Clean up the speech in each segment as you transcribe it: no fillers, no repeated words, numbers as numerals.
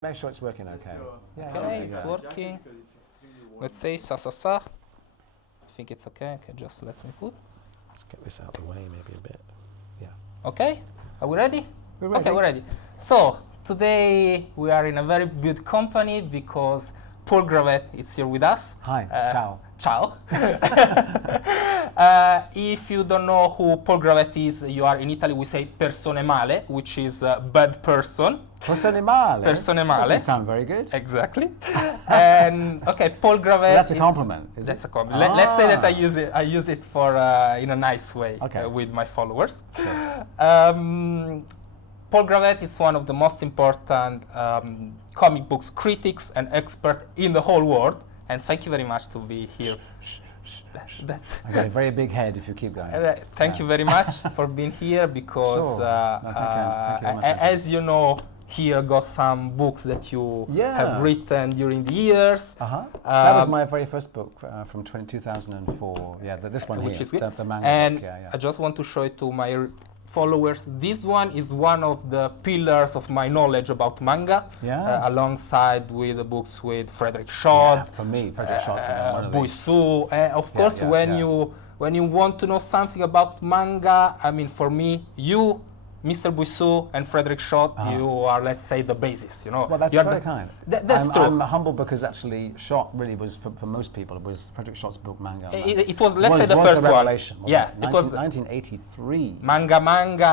Make sure it's working okay. Okay, it's working. Let's say sa. I think it's okay. Okay, just let me put. Let's get this out of the way maybe a bit. Yeah. Okay, are we ready? We're ready. Okay, we're ready. So, today we are in a very good company because Paul Gravett is here with us. Hi, ciao. Ciao. If you don't know who Paul Gravett is, you are in Italy, we say persone male, which is bad person. Persone male? Persone male. Doesn't sound very good. Exactly. And okay, Paul Gravett. Well, that's a compliment. That's a compliment. Let's say that I use it for in a nice way with my followers. Sure. Paul Gravett is one of the most important comic books critics and expert in the whole world. And thank you very much to be here. I've got a very big head if you keep going. Thank you very much for being here because, sure. No, thank you very much, as you know, here got some books that you have written during the years. That was my very first book from 2004. Yeah, this one which here, is good. the manga and book. Yeah. I just want to show it to my followers. This one is one of the pillars of my knowledge about manga, alongside with the books with Frederick Schodt. Yeah, for me, Frederick Schott's one of these. Buisu. Of course, when you want to know something about manga, I mean, for me, you, Mr. Buisu and Frederick Schodt, you are, let's say, the basis, you know. Well, that's very kind. That's true. I'm humble because actually Schodt really was, for most people, it was Frederick Schott's book, Manga. It was, let's say, the first the one. Revelation, Yeah, it was 1983. Manga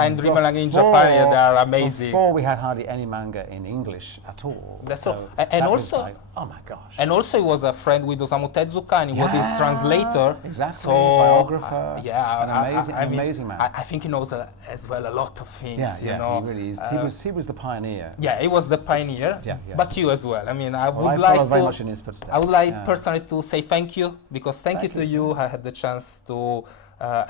and Dream Manga in Japan, they are amazing. Before we had hardly any manga in English at all. That's so. And also, like, oh my gosh. And also, he was a friend with Osamu Tezuka, and he was his translator. Exactly. So, biographer. An amazing man. I think he knows as well a lot of things. You know. He really is. He was the pioneer. Yeah, he was the pioneer. But you as well. I mean, I would like to very much in his footsteps. I would like personally to say thank you because thank you to you. I had the chance to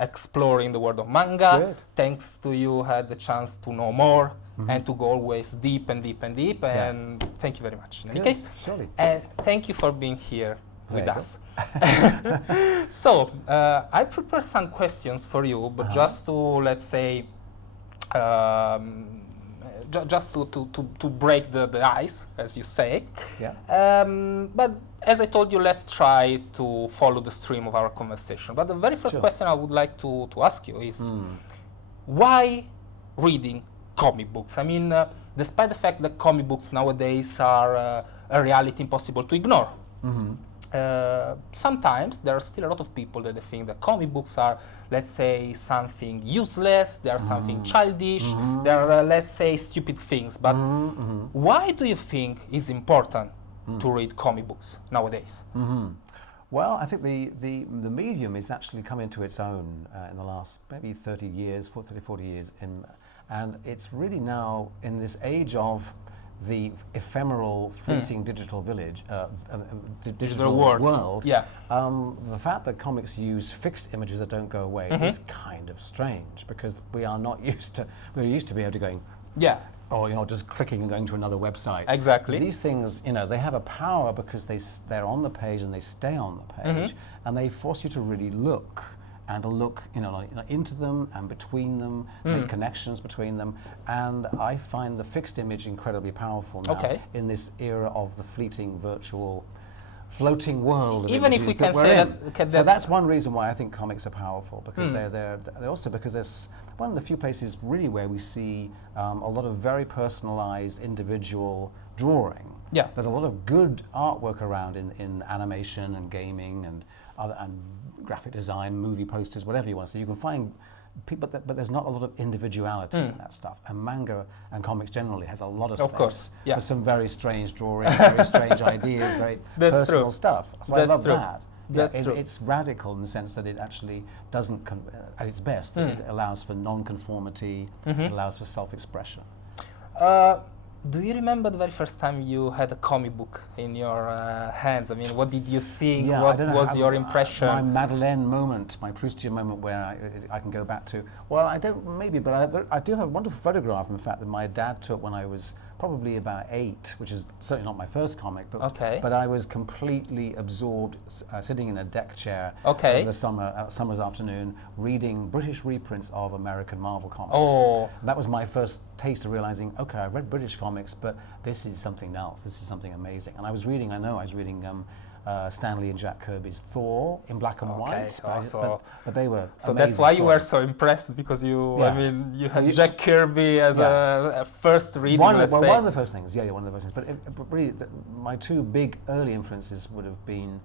explore in the world of manga. Good. Thanks to you, I had the chance to know more and to go always deep and deep and deep. And thank you very much. In any case, surely. And thank you for being here with us. So I prepared some questions for you, but just to, let's say, just to break the ice, as you say. But as I told you, let's try to follow the stream of our conversation. But the very first question I would like to ask you is, why reading comic books? I mean, despite the fact that comic books nowadays are a reality impossible to ignore. Sometimes there are still a lot of people that they think that comic books are, let's say, something useless, they are something childish, they are, let's say, stupid things. But why do you think it's important to read comic books nowadays? Well, I think the medium has actually come into its own in the last maybe 30 years, 40 years, and it's really now in this age of the ephemeral, fleeting digital digital world. The fact that comics use fixed images that don't go away is kind of strange because we are not used to. We're used to be able to going, or just clicking and going to another website. Exactly. These things, they have a power because they're on the page and they stay on the page, and they force you to really look. And to look, into them and between them, make connections between them, and I find the fixed image incredibly powerful now in this era of the fleeting, virtual, floating world. Even if we can say that, so that's one reason why I think comics are powerful because they're also because there's one of the few places really where we see a lot of very personalized individual drawing. There's a lot of good artwork around in animation and gaming and graphic design, movie posters, whatever you want. So you can find people, but there's not a lot of individuality in that stuff. And manga and comics generally has a lot of space for some very strange drawings, very strange ideas, very personal stuff. So I love that. It's radical in the sense that it actually doesn't, at its best, it allows for non-conformity, it allows for self-expression. Do you remember the very first time you had a comic book in your hands? I mean, what did you think? What was your impression? My Madeleine moment, my Proustian moment where I can go back to. Well, I don't, maybe, but I do have a wonderful photograph, in fact, that my dad took when I was probably about 8, which is certainly not my first comic, but I was completely absorbed sitting in a deck chair in the summer's afternoon reading British reprints of American Marvel comics. Oh. That was my first taste of realizing, okay, I've read British comics, but this is something else. This is something amazing. And I was reading Stan Lee and Jack Kirby's Thor in black and white, but they were so that's why you were so impressed, because you you had Jack Kirby as a first reading. One of the first things, one of the first things. But really, my two big early influences would have been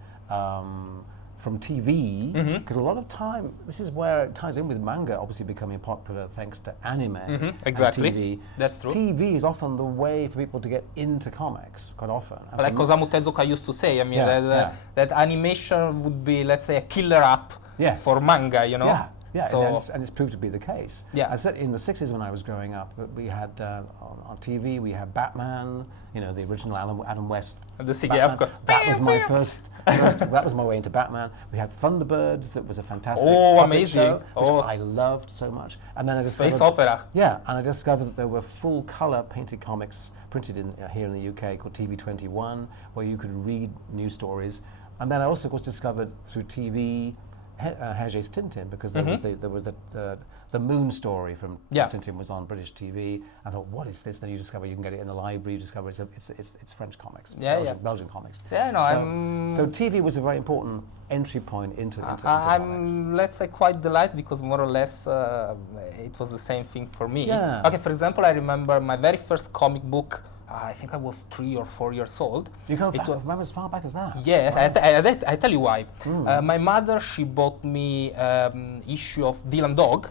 from TV, because a lot of time, this is where it ties in with manga obviously becoming popular thanks to anime. Exactly. And TV. That's true. TV is often the way for people to get into comics, quite often. And like Osamu Tezuka used to say, I mean, that animation would be, let's say, a killer app for manga, you know? Yeah, so and it's proved to be the case. Yeah. I said in the 60s when I was growing up that we had on TV, we had Batman, the original Adam West. And the CGI, of course. That was my first that was my way into Batman. We had Thunderbirds, that was a fantastic amazing show, which I loved so much. And then I discovered space opera. Yeah, and I discovered that there were full color painted comics printed in here in the UK called TV21, where you could read news stories. And then I also, of course, discovered through TV Hergé's Tintin, because there was the Moon story from Tintin was on British TV. I thought, what is this? Then you discover you can get it in the library. You discover it's French comics, Belgian comics. Yeah, no, so TV was a very important entry point into comics. Let's say, quite delighted, because more or less it was the same thing for me. Yeah. Okay, for example, I remember my very first comic book. I think I was 3 or 4 years old. You go remember as far back as that? Yes, wow. I tell you why. My mother, she bought me issue of Dylan Dog.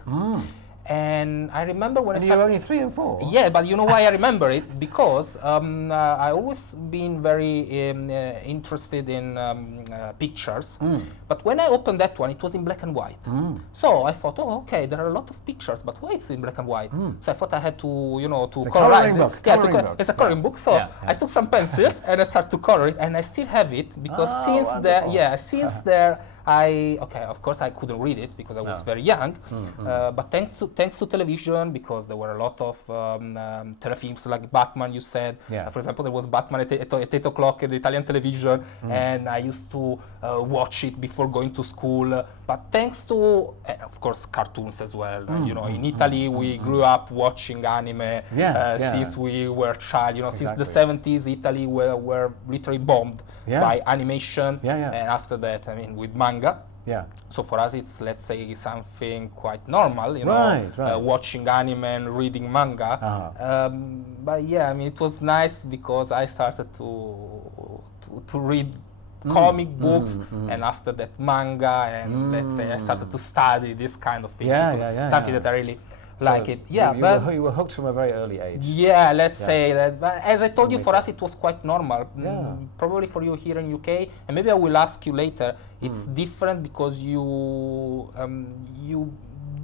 And I remember when you were only 3 and 4? Yeah, but you know why I remember it? Because I always been very interested in pictures. But when I opened that one, it was in black and white. So I thought, oh, okay, there are a lot of pictures, but why it's in black and white? So I thought I had to, colorize it. It's a coloring book. So I took some pencils and I started to color it, and I still have it, because since there, of course I couldn't read it because I was very young, but thanks to television, because there were a lot of telefilms like Batman, you said. For example, there was Batman at 8 o'clock at the Italian television, and I used to watch it before going to school. But thanks to, of course, cartoons as well. In Italy, we grew up watching anime since we were child. Since the 70s, Italy were literally bombed by animation, and after that, I mean, with manga. Yeah. So for us, it's, let's say, something quite normal, watching anime and reading manga. But yeah, I mean, it was nice because I started to read comic books, and after that manga, and let's say I started to study this kind of things. Something that I really like it. Yeah, but you were hooked from a very early age. Yeah, let's say that. But as I told you, for us it was quite normal. Probably for you here in UK, and maybe I will ask you later. It's different because you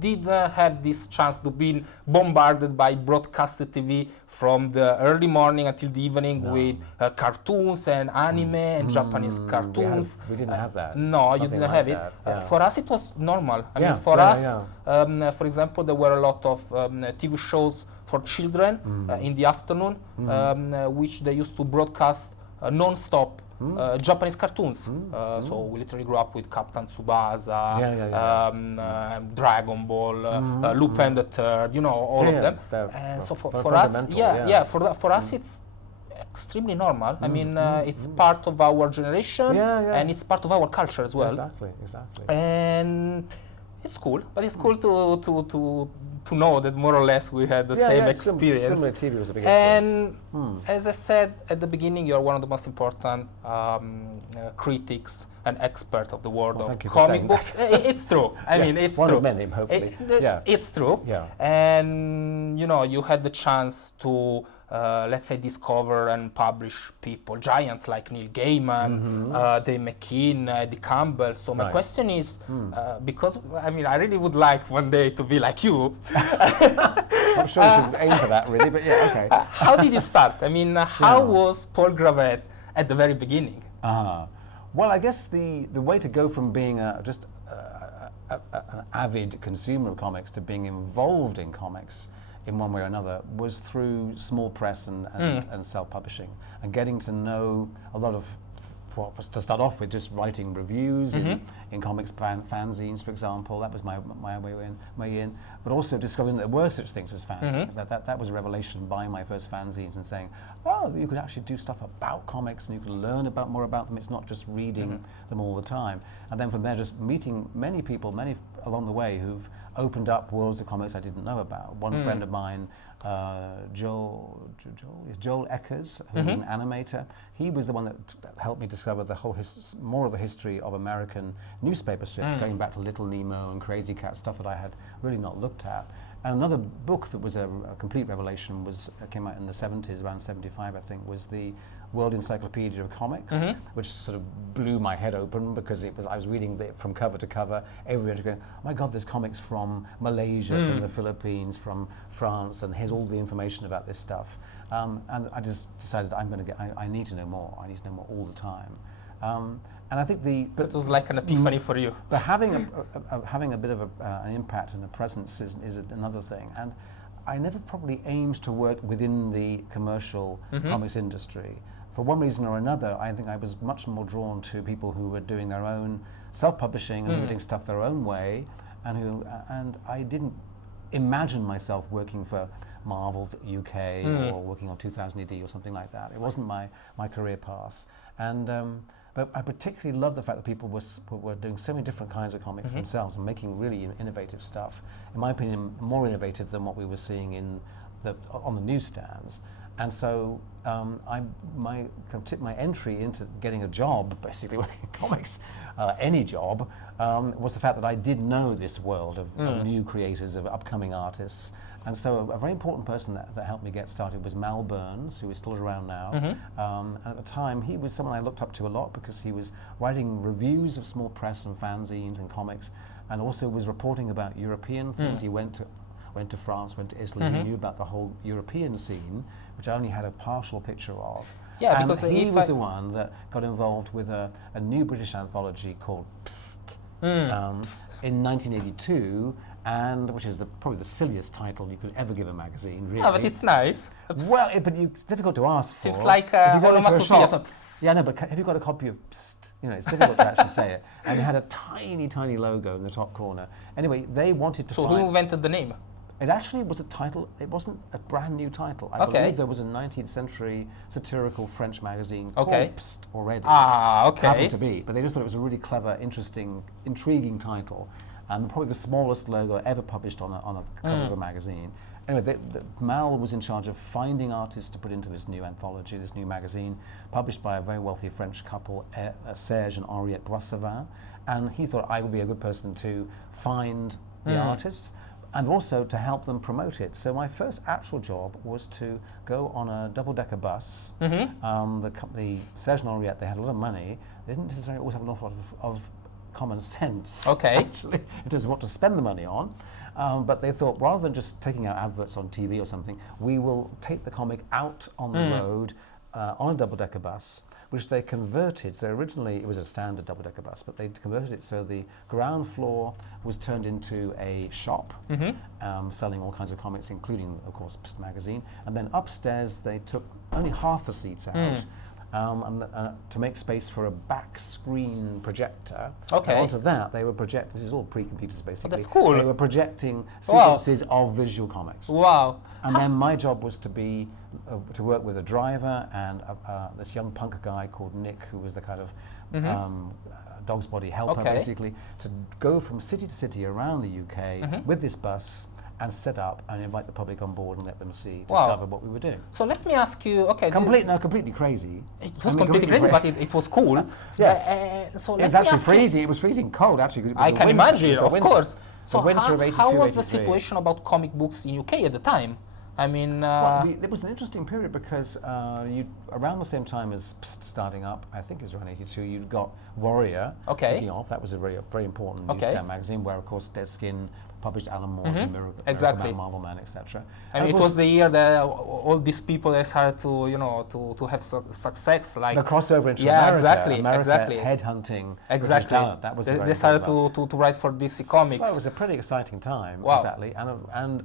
didn't have this chance to be bombarded by broadcasted TV from the early morning until the evening with cartoons and anime and Japanese cartoons. We didn't have that. No, you didn't have it. For us, it was normal. I mean, for us, for example, there were a lot of TV shows for children in the afternoon, which they used to broadcast non-stop. Japanese cartoons. So we literally grew up with Captain Tsubasa, Dragon Ball, Lupin the Third, all of them. And so for us, for us it's extremely normal. I mean, it's part of our generation, and it's part of our culture as well. Exactly. And it's cool, but it's cool to know that more or less we had the same experience. Similar TV was a big influence. And as I said at the beginning, you're one of the most important critics and expert of the world of comic books. It's true. I mean, it's one true. Of many, hopefully. It's true. And you had the chance to let's say discover and publish people, giants like Neil Gaiman, Dave McKean, Eddie Campbell. So my question is, because I mean, I really would like one day to be like you. I'm sure you should aim for that, really, but yeah, okay. How did you start? I mean, how was Paul Gravett at the very beginning? Well, I guess the way to go from being just an avid consumer of comics to being involved in comics in one way or another was through small press and self-publishing, and getting to know a lot of, to start off with, just writing reviews in comics fanzines, for example. That was my way in. But also discovering that there were such things as fanzines. That was a revelation, buying my first fanzines and saying, oh, you could actually do stuff about comics and you can learn more about them. It's not just reading them all the time. And then from there, just meeting many people, many along the way, who've opened up worlds of comics I didn't know about. One friend of mine, Joel Eckers, who was an animator, he was the one that helped me discover the whole more of the history of American newspaper strips, going back to Little Nemo and Crazy Cat, stuff that I had really not looked at. And another book that was a complete revelation came out in the 70s, around 75 I think, was the World Encyclopedia of Comics, which sort of blew my head open, because I was reading it from cover to cover, everywhere, going, oh my God, there's comics from Malaysia, from the Philippines, from France, and here's all the information about this stuff. And I just decided I need to know more. I need to know more all the time. And I think it was like an epiphany for you. But having a bit of an impact and a presence is another thing. And I never probably aimed to work within the commercial comics industry. For one reason or another, I think I was much more drawn to people who were doing their own self-publishing and who were doing stuff their own way, and I didn't imagine myself working for Marvel UK or working on 2000 AD or something like that. It wasn't my career path. And but I particularly love the fact that people were doing so many different kinds of comics themselves and making really innovative stuff. In my opinion, more innovative than what we were seeing on the newsstands. And so my entry into getting a job, basically working in comics, any job, was the fact that I did know this world of new creators, of upcoming artists. And so a very important person that helped me get started was Mal Burns, who is still around now. And at the time, he was someone I looked up to a lot, because he was writing reviews of small press and fanzines and comics, and also was reporting about European things. He went to France, went to Italy, he knew about the whole European scene, which I only had a partial picture of. Yeah, and because he was the one that got involved with a new British anthology called Psst, in 1982, and which is probably the silliest title you could ever give a magazine, really. Oh, but it's nice. Well, but it's difficult to ask for. Seems like onomatopoeia. Yeah, no, but have you got a copy of Psst? You know, it's difficult to actually say it. And it had a tiny, tiny logo in the top corner. Anyway, they wanted to So who invented the name? It actually was a title. It wasn't a brand new title. I believe there was a 19th century satirical French magazine called Psst already. Happened to be, but they just thought it was a really clever, interesting, intriguing title, and probably the smallest logo ever published on a cover of a magazine. Anyway, Mal was in charge of finding artists to put into this new anthology, this new magazine, published by a very wealthy French couple, Serge and Henriette Boissevin, and he thought I would be a good person to find the artists, and also to help them promote it. So my first actual job was to go on a double-decker bus. The Serge and Henriette, they had a lot of money. They didn't necessarily always have an awful lot of common sense, actually, in terms of what to spend the money on. But they thought, rather than just taking out adverts on TV or something, we will take the comic out on the road on a double-decker bus, which they converted. So originally it was a standard double-decker bus, but they converted it so the ground floor was turned into a shop, selling all kinds of comics, including, of course, Psst magazine. And then upstairs they took only half the seats out, to make space for a back screen projector. And onto that they were projecting, this is all pre-computers basically. Oh, that's cool. They were projecting sequences of visual comics. Wow. And then my job was to work with a driver and this young punk guy called Nick, who was the kind of dog's body helper basically, to go from city to city around the UK with this bus and set up and invite the public on board and let them discover what we were doing. So let me ask you, completely crazy. It was completely crazy, but it was cool. Yes. So it was actually freezing. It was freezing cold, actually. Because I can imagine, of course. So winter of 82, how was the 83. situation about comic books in UK at the time? I mean, it was an interesting period because around the same time as Psst starting up, I think it was around 82, you'd got Warrior kicking off. That was a very, very important newsstand magazine where, of course, Deadskin, published Alan Moore's Miracle Man, Marvel Man, etc. I mean, it was the year that all these people they started to, you know, to have success, like the crossover into America, exactly, headhunting, exactly. Talent. That was they started to write for DC Comics. So it was a pretty exciting time, exactly. And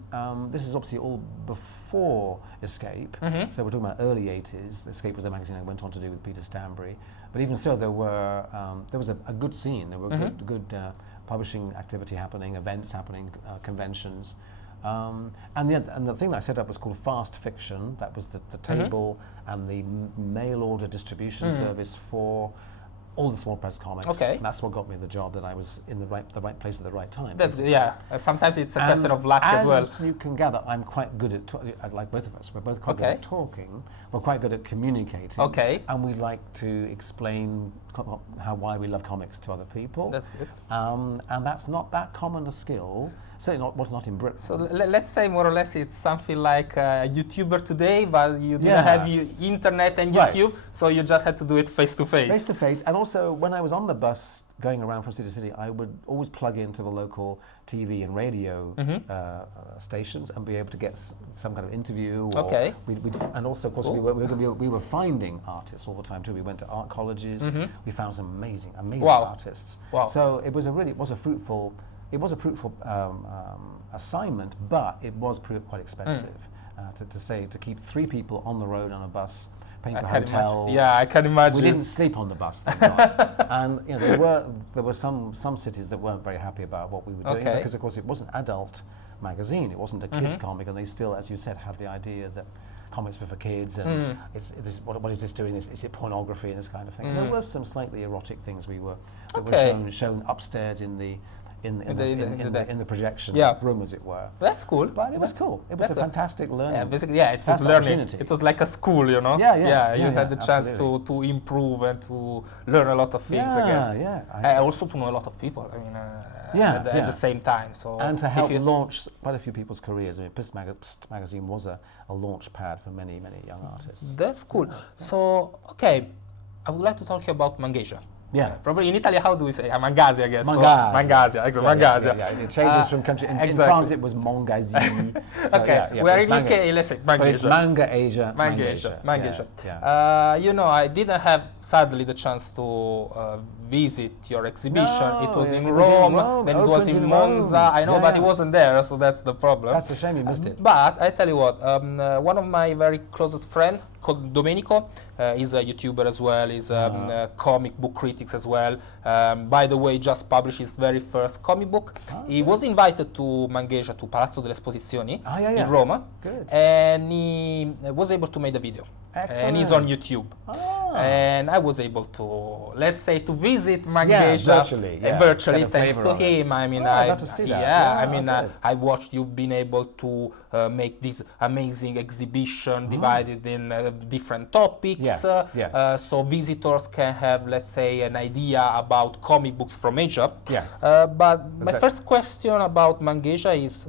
this is obviously all before Escape. So we're talking about early '80s. Escape was the magazine I went on to do with Peter Stanbury. But even so, there was a good scene. There were good publishing activity happening, events happening, conventions. And the thing that I set up was called Fast Fiction. That was the table and the mail order distribution service for all the small press comics. Okay. And that's what got me the job, that I was in the right place at the right time. That's, sometimes it's a question of luck as well. As you can gather, I'm quite good at, like both of us, we're both quite good at talking, we're quite good at communicating. Okay. And we like to explain why we love comics to other people. That's good. And that's not that common a skill. Certainly not in Britain. So let's say more or less it's something like a YouTuber today, but you didn't have internet and YouTube, so you just had to do it face to face. Face to face, and also when I was on the bus going around from city to city, I would always plug into the local TV and radio stations and be able to get some kind of interview. Okay. And also, of course, we were finding artists all the time too. We went to art colleges. We found some amazing artists. Wow. So it was a fruitful assignment, but it was quite expensive to keep 3 people on the road on a bus, paying for hotels. Yeah, I can imagine. We didn't sleep on the bus, thank God. And you know, there were some cities that weren't very happy about what we were doing because, of course, it was an adult magazine. It wasn't a kids comic, and they still, as you said, had the idea that comics were for kids, and what is this doing? Is it pornography and this kind of thing? And there were some slightly erotic things that were shown upstairs in the projection room, as it were. That's cool. But it was cool. It was a fantastic learning. Yeah, basically, it was learning. It was like a school, you know. You had the chance to improve and to learn a lot of things. I guess. Also to know a lot of people. I mean, at the same time. So and to help launch quite a few people's careers. I mean, Pst magazine was a launch pad for many young artists. That's cool. So I would like to talk to you about Mangasia. Yeah. Probably in Italy, how do we say? Mangasia, I guess. Mangasia. Exactly. Mangasia. Yeah. It changes from country. In France, it was Mangasi. We are in UK, let's say Mangasia. But it's Manga-Asia. Mangasia. You know, I didn't have, sadly, the chance to visit your exhibition. No, it was in Rome, then it was in Monza. I know, but it wasn't there, so that's the problem. That's a shame you missed it. But I tell you what, one of my very closest friends, called Domenico, he's a YouTuber as well, he's a comic book critic as well. By the way, just published his very first comic book. He was invited to Mangasia, to Palazzo delle Esposizioni in Rome, and he was able to make a video. Excellent. And he's on YouTube. And I was able to, let's say, to visit Mangasia virtually thanks to him. I mean, I love to see that. I watched you've been able to make this amazing exhibition divided in different topics. So visitors can have, let's say, an idea about comic books from Asia. But my first question about Mangasia is,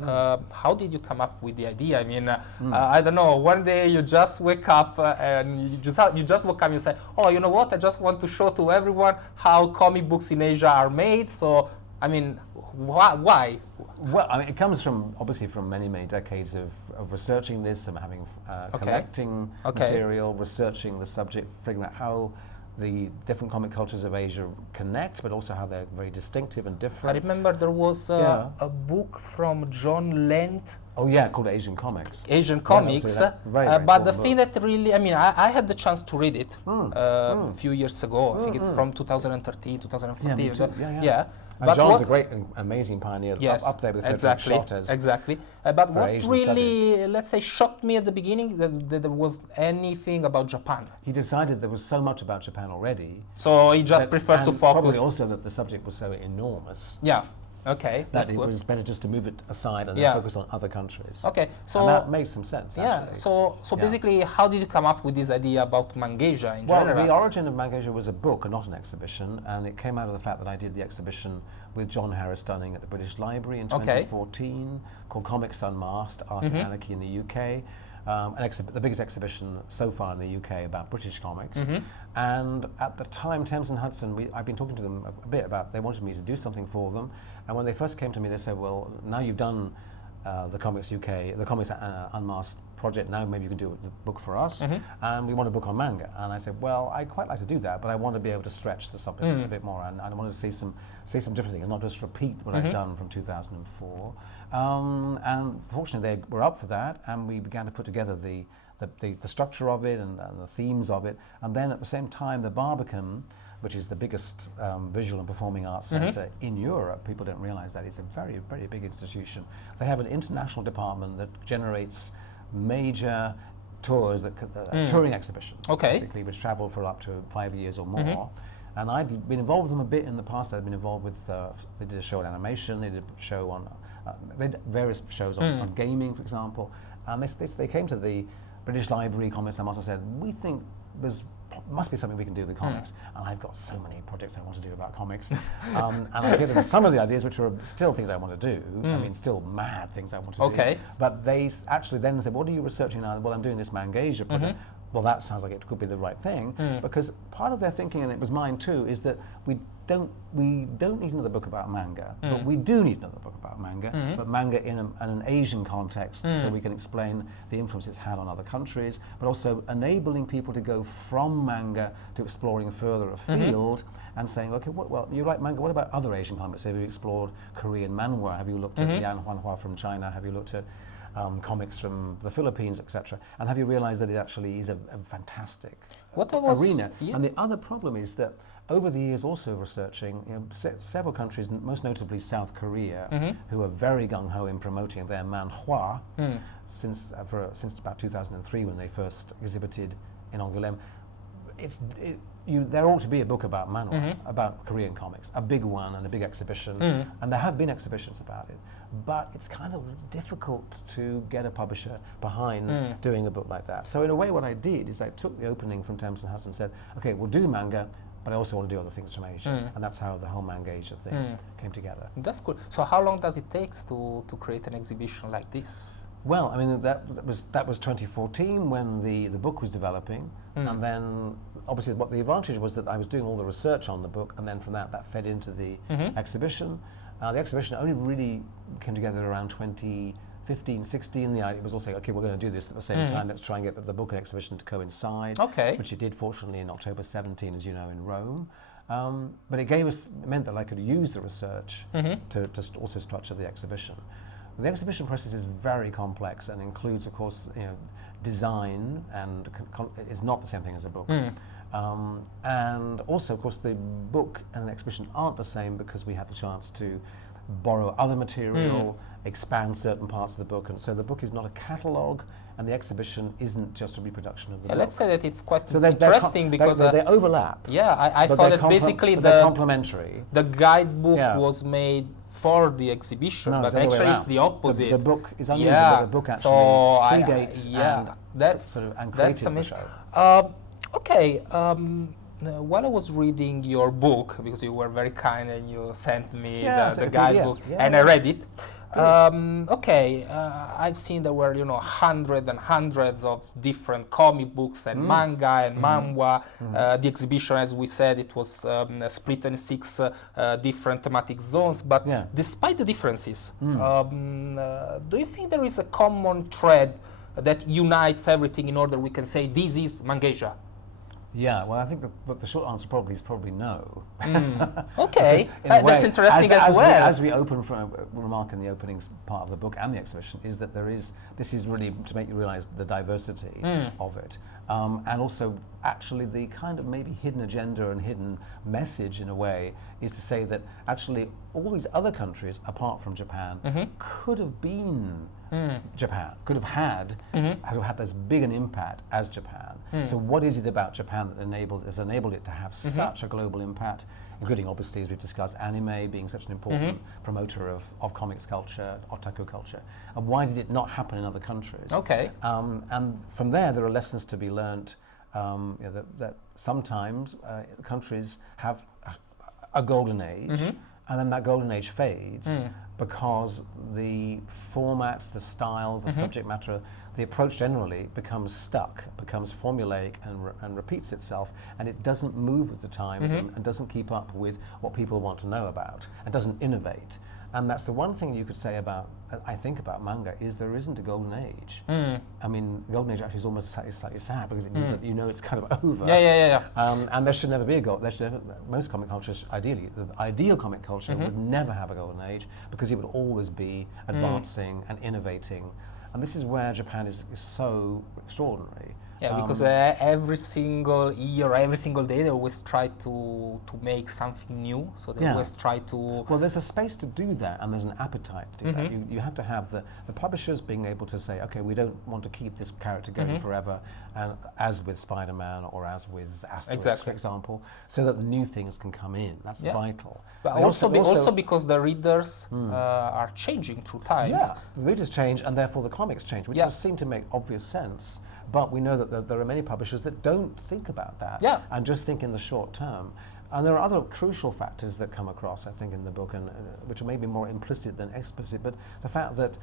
how did you come up with the idea? I mean, I don't know, one day you just wake up and you just woke up and you say, oh, you know what, I just want to show to everyone how comic books in Asia are made. So, I mean, why? Well, I mean, it comes from, obviously, from many decades of researching this and having collecting material, researching the subject, figuring out how the different comic cultures of Asia connect, but also how they're very distinctive and different. I remember there was a book from John Lent. Oh yeah, called Asian Comics. Asian Comics. But the thing that really, I mean, I had the chance to read it a few years ago. I think it's from 2013, 2014. And John's a great and amazing pioneer, up there with the shotters. But what really, let's say, shocked me at the beginning, that there was anything about Japan. He decided there was so much about Japan already. So he just preferred to focus. Probably also that the subject was so enormous. That it was better just to move it aside and then focus on other countries. So and that makes some sense, actually. So basically, how did you come up with this idea about Mangasia in general? Well, the origin of Mangasia was a book and not an exhibition, and it came out of the fact that I did the exhibition with John Harris Dunning at the British Library in 2014 called Comics Unmasked, Art and Anarchy in the UK. the biggest exhibition so far in the UK about British comics. And at the time, Thames and Hudson, I've been talking to them a bit about, they wanted me to do something for them. And when they first came to me, they said, well, now you've done the Comics UK, the Comics Unmasked project, now maybe you can do the book for us, and we want a book on manga. And I said, well, I'd quite like to do that, but I want to be able to stretch the subject a bit more, and I wanted to see some different things, not just repeat what I'd done from 2004. And fortunately, they were up for that, and we began to put together the structure of it and the themes of it. And then at the same time, the Barbican, which is the biggest visual and performing arts centre in Europe. People don't realize that. It's a very, very big institution. They have an international department that generates major tours, touring exhibitions, basically, which travel for up to 5 years or more. And I'd been involved with them a bit in the past. I'd been involved with, they did a show on animation, they did a show on, they did various shows on gaming, for example. And they came to the British Library Comics and said, we think must be something we can do with comics. And I've got so many projects I want to do about comics. And I gave them some of the ideas, which are still things I want to do. I mean, still mad things I want to do. But they actually then said, what are you researching now? Well, I'm doing this Mangasia project. Well, that sounds like it could be the right thing, because part of their thinking, and it was mine too, is that we don't need another book about manga, but we do need another book about manga, but manga in an Asian context, so we can explain the influence it's had on other countries, but also enabling people to go from manga to exploring further afield and saying, okay, well, you like manga, what about other Asian comics? Have you explored Korean manhwa? Have you looked at Yan Huanhua from China? Have you looked at comics from the Philippines, etc.? And have you realized that it actually is a fantastic arena? And the other problem is that over the years, also researching, several countries, most notably South Korea, who are very gung-ho in promoting their manhwa since about 2003, when they first exhibited in Angoulême. There ought to be a book about manhwa, about Korean comics, a big one and a big exhibition, and there have been exhibitions about it. But it's kind of difficult to get a publisher behind doing a book like that. So in a way, what I did is I took the opening from Thames and Hudson and said, okay, we'll do manga, but I also want to do other things from Asia. And that's how the whole Mangasia thing came together. That's cool. So how long does it take to create an exhibition like this? Well, I mean, that was 2014 when the book was developing. And then, obviously, what the advantage was that I was doing all the research on the book, and then from that fed into the exhibition. The exhibition only really came together around 2015, 16. The idea was also, okay, we're going to do this at the same time. Let's try and get the book and exhibition to coincide. Which it did, fortunately, in October 17, as you know, in Rome. But it meant that I could use the research to just also structure the exhibition. The exhibition process is very complex and includes, of course, design, and is not the same thing as a book. And also, of course, the book and an exhibition aren't the same because we have the chance to borrow other material, expand certain parts of the book, and so the book is not a catalogue, and the exhibition isn't just a reproduction of the book. Let's say that it's quite interesting because they overlap. Yeah, I thought that basically they're complementary. The guidebook was made for the exhibition, but actually it's the opposite. The book is unusual, but the book actually predates and created the show. Okay, while I was reading your book, because you were very kind and you sent me the guidebook, and I read it. I've seen there were hundreds and hundreds of different comic books and manga and manhwa. The exhibition, as we said, it was split in 6 different thematic zones. But despite the differences, do you think there is a common thread that unites everything in order we can say this is Mangasia? Yeah, well, I think the short answer is probably no. Okay, that's interesting as well. As we open from a remark in the opening part of the book and the exhibition, is that this is really to make you realize the diversity of it. And also, actually, the kind of maybe hidden agenda and hidden message, in a way, is to say that actually all these other countries, apart from Japan, could have been Japan, could have had as big an impact as Japan. So what is it about Japan that has enabled it to have such a global impact, including, obviously, as we've discussed, anime being such an important promoter of comics culture, otaku culture, and why did it not happen in other countries? And from there are lessons to be learnt, that sometimes countries have a golden age, and then that golden age fades, because the formats, the styles, the subject matter, the approach generally becomes stuck, becomes formulaic and repeats itself, and it doesn't move with the times and doesn't keep up with what people want to know about, and doesn't innovate. And that's the one thing you could say about, I think, about manga, is there isn't a golden age. I mean, the golden age actually is almost slightly sad, because it means that you know it's kind of over. And there should never be a golden age. Most comic cultures, ideally, the ideal comic culture would never have a golden age, because it would always be advancing and innovating. And this is where Japan is so extraordinary. Yeah, because every single year, every single day, they always try to make something new. So they always try to... Well, there's a space to do that, and there's an appetite to do that. You have to have the publishers being able to say, okay, we don't want to keep this character going forever, and as with Spider-Man or as with Asterix, for example, so that new things can come in. That's vital. But also because the readers are changing through times. Yeah, the readers change, and therefore the comics change, which does seem to make obvious sense. But we know that there are many publishers that don't think about that and just think in the short term. And there are other crucial factors that come across, I think, in the book, and which are maybe more implicit than explicit. But the fact that,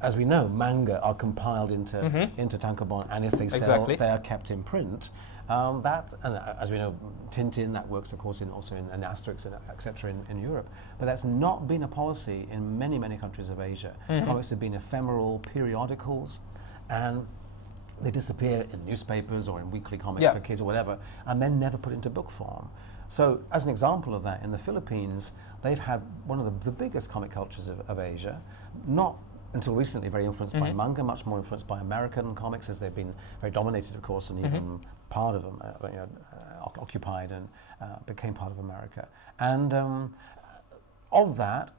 as we know, manga are compiled into tankobon, and if they sell, they are kept in print. And as we know, Tintin, that works, of course, also in Asterix, etc. in Europe. But that's not been a policy in many, many countries of Asia. Comics have been ephemeral periodicals, and they disappear in newspapers or in weekly comics for kids or whatever, and then never put into book form. So, as an example of that, in the Philippines, they've had one of the biggest comic cultures of Asia, not until recently very influenced by manga, much more influenced by American comics, as they've been very dominated, of course, and even part of them, occupied and became part of America. And of that,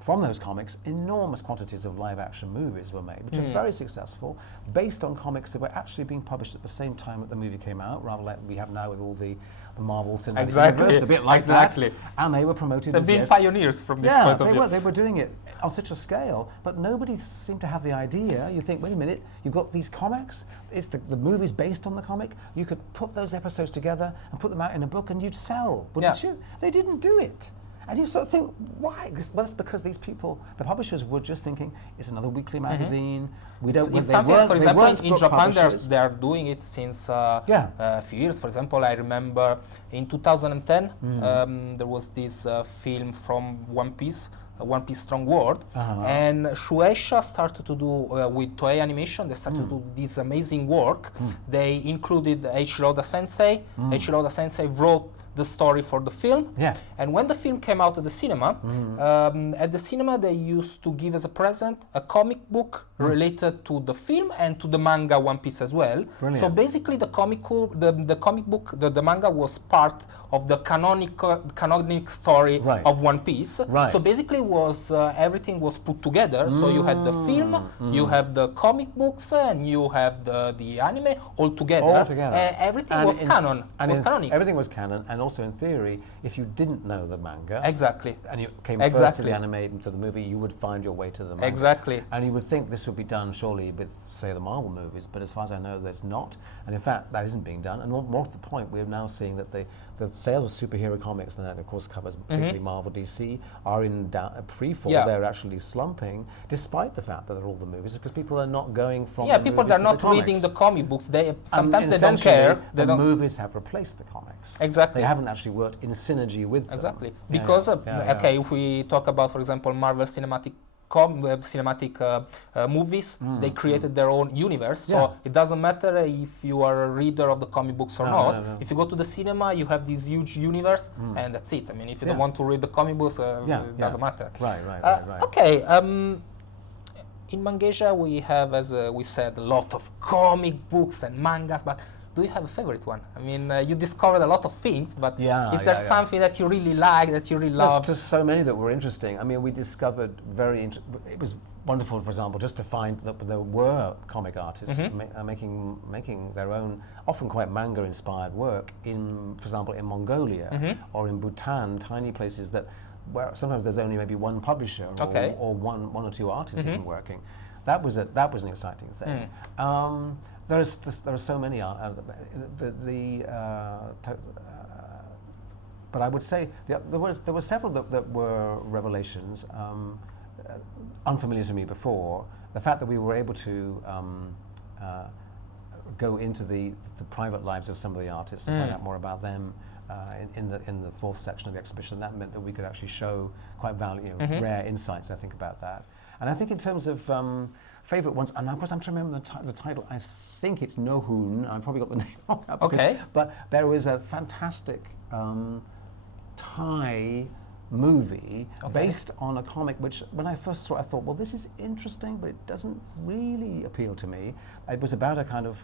from those comics, enormous quantities of live-action movies were made, which are very successful, based on comics that were actually being published at the same time that the movie came out, rather like we have now with all the Marvel Cinematic Universe, a bit like that. And they were promoted as... They've been pioneers from this point of view. They were doing it on such a scale, but nobody seemed to have the idea. You think, wait a minute, you've got these comics, it's the movie's based on the comic, you could put those episodes together and put them out in a book and you'd sell, wouldn't you? They didn't do it. And you sort of think, why? Well, that's because these people, the publishers, were just thinking, it's another weekly magazine. We don't. It's something. For example, in Japan, they are doing it since a few years. For example, I remember in 2010 there was this film from One Piece. One Piece Strong World, and Shueisha started to do with Toei Animation. They started to do this amazing work. They included Eiichiro Oda Sensei. Eiichiro Oda Sensei wrote the story for the film, and when the film came out at the cinema, they used to give as a present a comic book related to the film and to the manga One Piece as well. Brilliant. So basically, the comic book, the manga was part of the canonic story of One Piece. So basically, everything was put together. So you had the film, you have the comic books, and you have the anime all together. And everything was canon. Canonic. Everything was canon, and also in theory, if you didn't know the manga, and you came first to the anime, to the movie, you would find your way to the manga. And you would think this would be done surely with, say, the Marvel movies, but as far as I know, there's not. And in fact, that isn't being done. And more to the point, we're now seeing that the sales of superhero comics, and that of course covers particularly Marvel, DC, are in pre-fall. They're actually slumping, despite the fact that they're all the movies, because people are not going from the people are not reading the comic books. Sometimes they don't care. The movies have replaced the comics. They haven't actually worked in synergy with them. Because if we talk about, for example, Marvel cinematic movies, they created their own universe, so it doesn't matter if you are a reader of the comic books or not. If you go to the cinema, you have this huge univerce, and that's it. I mean, if you don't want to read the comic books, it doesn't matter. Right. Okay. In Mangasia, we have, as we said, a lot of comic books and mangas, but do you have a favorite one? I mean, you discovered a lot of things, but is there something that you really like, that you really love? There's just so many that were interesting. I mean, we discovered it was wonderful, for example, just to find that there were comic artists making their own, often quite manga-inspired work for example, in Mongolia or in Bhutan, tiny places where sometimes there's only maybe one publisher or one or two artists even working. That was an exciting thing. There are so many. but I would say there were several that were revelations, unfamiliar to me before. The fact that we were able to go into the private lives of some of the artists and find out more about them in the fourth section of the exhibition, that meant that we could actually show quite rare insights, I think, about that. And I think in terms of favourite ones, and of course I'm trying to remember the title, I think it's Nohun, I've probably got the name wrong now, but there was a fantastic Thai movie based on a comic which, when I first saw it, I thought, well, this is interesting, but it doesn't really appeal to me. It was about a kind of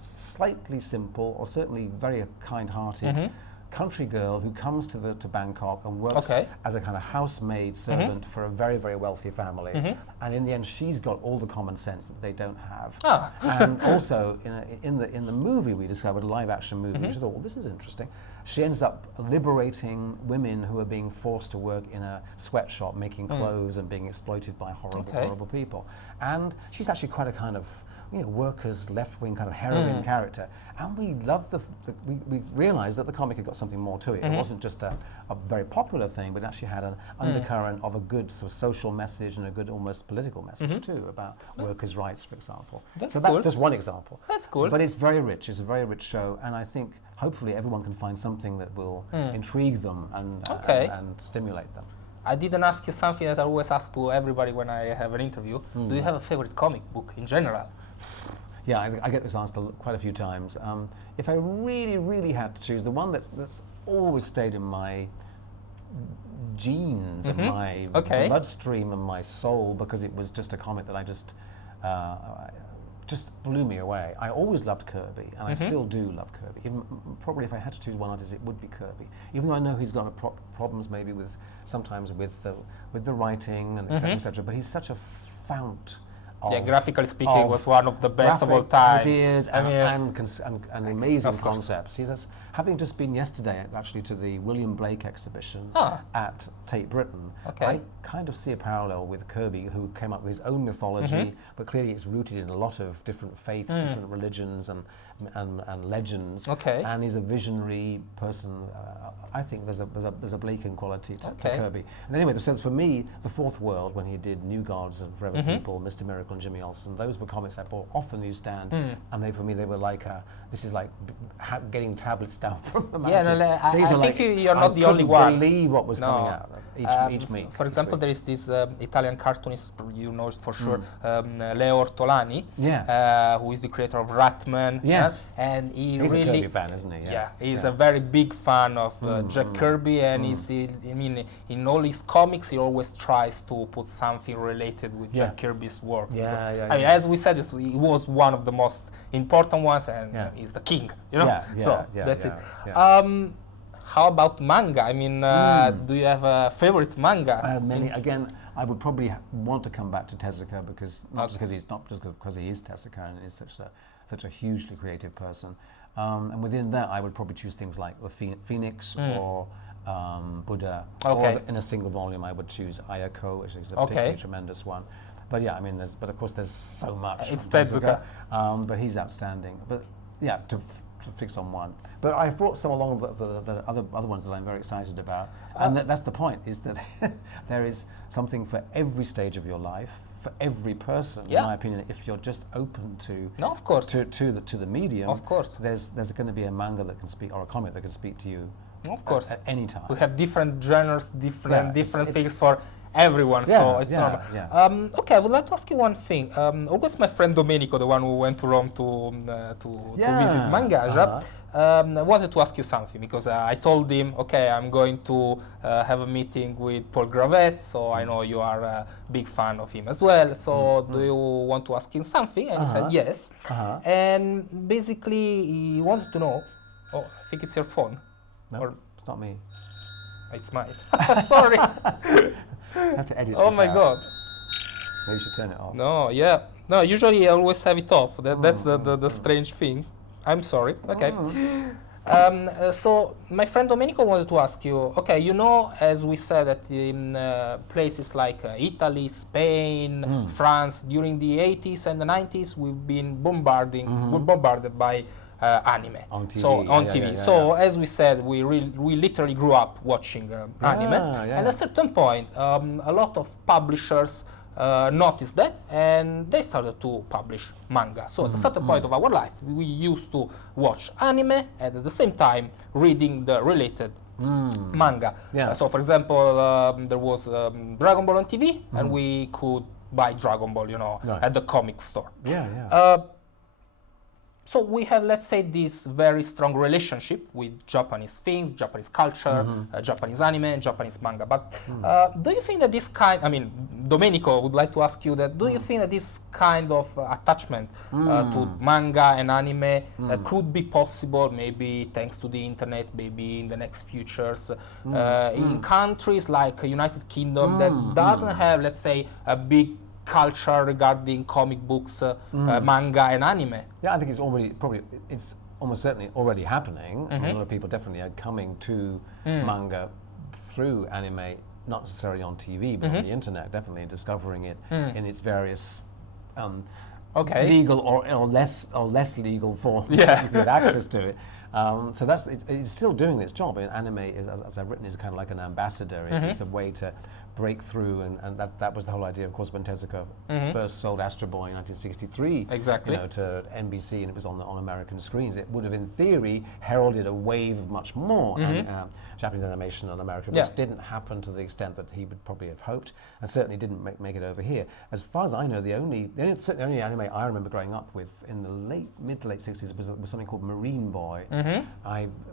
slightly simple, or certainly very kind-hearted country girl who comes to Bangkok and works as a kind of housemaid servant for a very, very wealthy family. And in the end, she's got all the common sense that they don't have. And also, in the movie, we discovered, a live-action movie, which I thought, well, this is interesting. She ends up liberating women who are being forced to work in a sweatshop making clothes and being exploited by horrible people. And she's actually quite a kind of workers, left-wing kind of heroine character. And we loved we realized that the comic had got something more to it. It wasn't just a very popular thing, but it actually had an undercurrent of a good sort of social message and a good almost political message too, about workers' rights, for example. That's just one example. That's cool. But it's very rich. It's a very rich show, and I think hopefully everyone can find something that will intrigue them and stimulate them. I didn't ask you something that I always ask to everybody when I have an interview. Do you have a favorite comic book in general? Yeah, I get this asked quite a few times. If I really, really had to choose, the one that's always stayed in my genes, and my bloodstream and my soul, because it was just a comic that I just blew me away. I always loved Kirby, and I still do love Kirby. Even probably if I had to choose one artist, it would be Kirby. Even though I know he's got problems maybe sometimes with the writing and etc. But he's such a fount. Graphically speaking, was one of the best of all time. Ideas and amazing concepts. He's having just been yesterday, actually, to the William Blake exhibition at Tate Britain. I kind of see a parallel with Kirby, who came up with his own mythology, but clearly it's rooted in a lot of different faiths, different religions, and legends. And he's a visionary person. I think there's a Blakean quality to Kirby. And anyway, so for me, The Fourth World, when he did New Gods and Forever People, Mr. Miracle and Jimmy Olsen, those were comics I bought off the newsstand, and for me they were like, this is like getting tablets down from the mountain. Yeah, I think you're not the only one. I couldn't believe what was coming out each week. For example, there is this Italian cartoonist, you know it for sure, Leo Ortolani, who is the creator of Ratman. Yes. And he's a Kirby fan, isn't he? Yes. Yeah, he's a very big fan of Jack Kirby, and in all his comics, he always tries to put something related with Jack Kirby's works. I mean, as we said, he was one of the most important ones, and he's the king, that's it. How about manga? I mean, do you have a favorite manga? Many. Again, I would probably want to come back to Tezuka, because just because he is Tezuka and is such a hugely creative person. And within that, I would probably choose things like the Phoenix or Buddha. Or in a single volume, I would choose Ayako, which is a particularly tremendous one. But yeah, I mean, but of course, there's so much. It's Tezuka. But he's outstanding. But yeah, to fix on one. But I've brought some along the other ones that I'm very excited about. And that's the point, is that there is something for every stage of your life, for every person, in my opinion, if you're just open to to the medium. Of course. There's going to be a manga that can speak, or a comic that can speak to you at any time. We have different genres, different things for everyone, so it's normal. Okay, I would like to ask you one thing. Always my friend Domenico, the one who went to Rome to visit Mangaja, I wanted to ask you something, because I told him, okay, I'm going to have a meeting with Paul Gravett, so I know you are a big fan of him as well, so do you want to ask him something? And he said yes. And basically he wanted to know, I think it's your phone. No, it's not me. It's mine. Sorry. I have to edit Oh this my out. God. Maybe you should turn it off. No, usually I always have it off. That's the strange thing. I'm sorry. Okay. So my friend Domenico wanted to ask you, okay, you know, as we said, that in places like Italy, Spain, France, during the 80s and the 90s, we've been bombarded by anime. On TV. So on TV. So as we said, we literally grew up watching anime. And at a certain point, a lot of publishers noticed that, and they started to publish manga. So at a certain point of our life, we used to watch anime and at the same time reading the related manga. So for example, there was Dragon Ball on TV, and we could buy Dragon Ball, at the comic store. So we have, let's say, this very strong relationship with Japanese things, Japanese culture, Japanese anime, and Japanese manga. But do you think that this kind, Domenico would like to ask you that, do you think that this kind of attachment to manga and anime could be possible, maybe thanks to the internet, maybe in the next futures, in countries like United Kingdom that doesn't have, let's say, a big culture regarding comic books, manga and anime? Yeah, I think it's almost certainly already happening. A lot of people definitely are coming to manga through anime, not necessarily on TV, but on the internet, definitely discovering it in its various legal or less legal forms that you get access to it. So it's still doing its job. And anime, as I've written, is kind of like an ambassador. It's a way to break through, and that was the whole idea, of course, when Tezuka first sold Astro Boy in 1963 to NBC, and it was on American screens. It would have, in theory, heralded a wave of much more Japanese animation on America, which didn't happen to the extent that he would probably have hoped, and certainly didn't make it over here. As far as I know, the only anime I remember growing up with in the mid to late 60s was something called Marine Boy,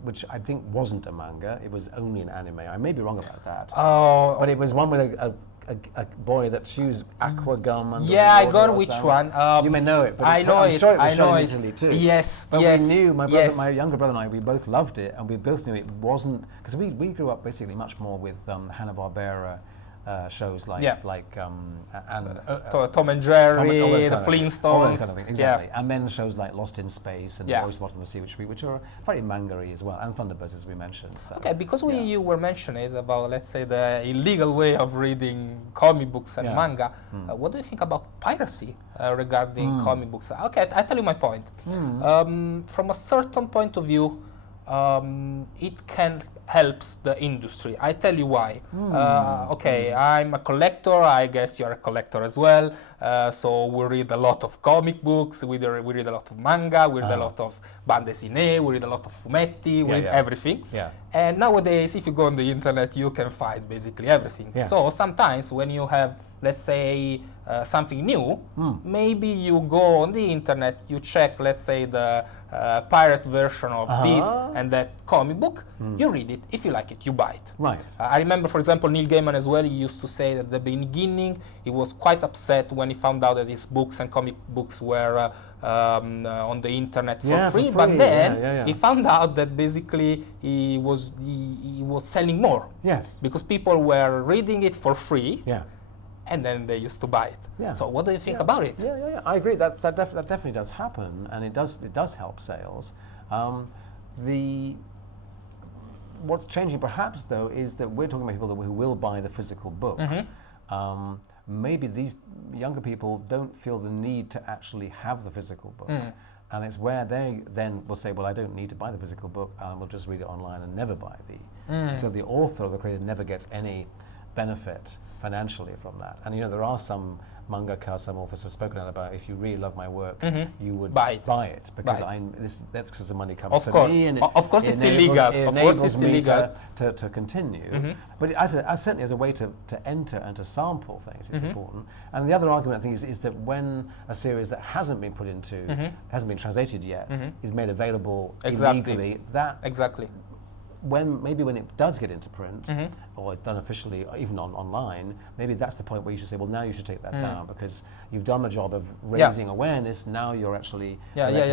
which I think wasn't a manga. It was only an anime. I may be wrong about that. But it was one with a boy that chews aqua gum under the water. I got which one. You may know it, but I'm sure it was shown in Italy too. Yes, but we knew, my younger brother and I, we both loved it, and we both knew it wasn't, because we grew up basically much more with Hanna-Barbera shows like Tom and Jerry, the Flintstones, all those kind of things, exactly. And then shows like Lost in Space and Voice Bottom of the Sea, which are very manga-y as well, and Thunderbirds, as we mentioned. So, okay, because you were mentioning about, let's say, the illegal way of reading comic books and manga. What do you think about piracy regarding comic books? Okay, I tell you my point. From a certain point of view, it can helps the industry. I tell you why. Okay, I'm a collector. I guess you're a collector as well. So we read a lot of comic books. We read a lot of manga. We read a lot of bande dessinée. We read a lot of fumetti. We read everything. And nowadays, if you go on the internet, you can find basically everything. So sometimes when you have, let's say, something new, maybe you go on the internet, you check, let's say, the pirate version of this and that comic book, you read it. If you like it, you buy it. Right. I remember, for example, Neil Gaiman as well, he used to say that at the beginning he was quite upset when he found out that his books and comic books were on the internet for free, but then he found out that basically he was selling more. Yes. Because people were reading it for free. And then they used to buy it. So what do you think about it? I agree. That definitely does happen, and it does help sales. What's changing perhaps though is that we're talking about people who will buy the physical book. Maybe these younger people don't feel the need to actually have the physical book. And it's where they then will say, well, I don't need to buy the physical book, and we'll just read it online and never buy so the author or the creator never gets any benefit financially from that. And there are some mangaka, some authors have spoken out about, if you really love my work, you would buy it because because the money comes to me, and of course it's illegal. It enables me to continue. But certainly as a way to enter and to sample things, it's important. And the other argument I think is that when a series that hasn't been put into, hasn't been translated yet, is made available illegally, when it does get into print, or it's done officially, or even online, maybe that's the point where you should say, well, now you should take that down, because you've done the job of raising awareness. Now you're actually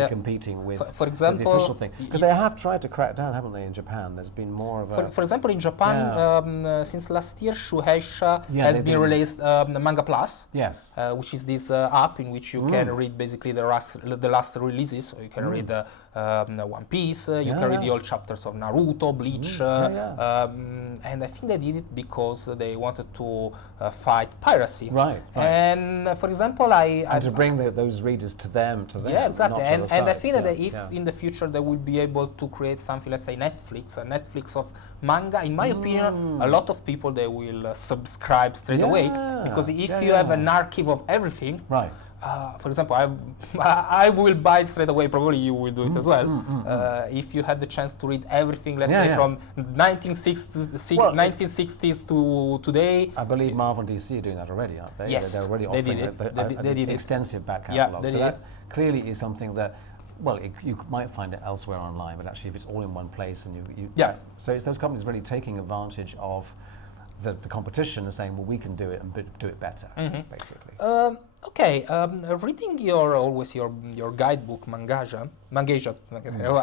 competing with, for example, with the official thing. Because they have tried to crack down, haven't they, in Japan? There's been more of a... For example, in Japan, since last year, Shueisha has been released Manga Plus, which is this app in which you can read basically the last releases. So you can read One Piece, you can read the old chapters of Naruto, Bleach, and I think they did it because they wanted to fight piracy. Right. And for example, and to bring those readers to them. Yeah, exactly. And I think that if in the future they will be able to create something, let's say a Netflix of manga, in my opinion, a lot of people they will subscribe straight away, because if you have an archive of everything, right? For example, I will buy straight away. Probably you will do it as well. If you had the chance to read everything, let's say from 1960s to today. I believe Marvel and DC are doing that already, aren't they? Yes, they're already offering an extensive back catalogue. So that clearly is something that, well, you might find it elsewhere online, but actually if it's all in one place, and so it's those companies really taking advantage of the competition and saying, well, we can do it and do it better, basically. Okay, reading your guidebook, Mangaja.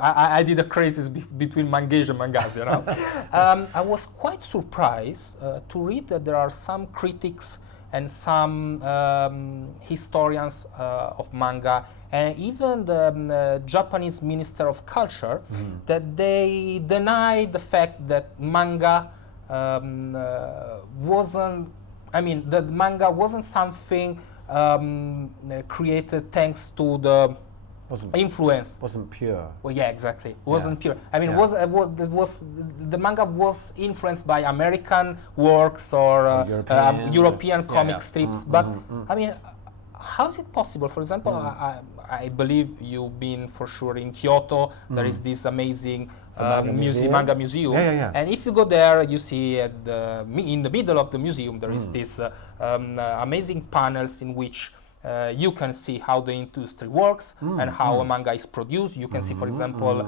I did a crisis between Mangaja and Mangaja, you know. I was quite surprised to read that there are some critics and some historians of manga, and even the Japanese Minister of Culture, that they deny the fact that manga wasn't, that manga wasn't something created thanks to the influence. Wasn't pure. Well, yeah, exactly. Wasn't pure. The manga was influenced by American works or European comic strips. But how is it possible? For example, I believe you've been for sure in Kyoto. There is this amazing manga museum. And if you go there, you see in the middle of the museum there is this amazing panels in which you can see how the industry works and how a manga is produced. You can see, for example,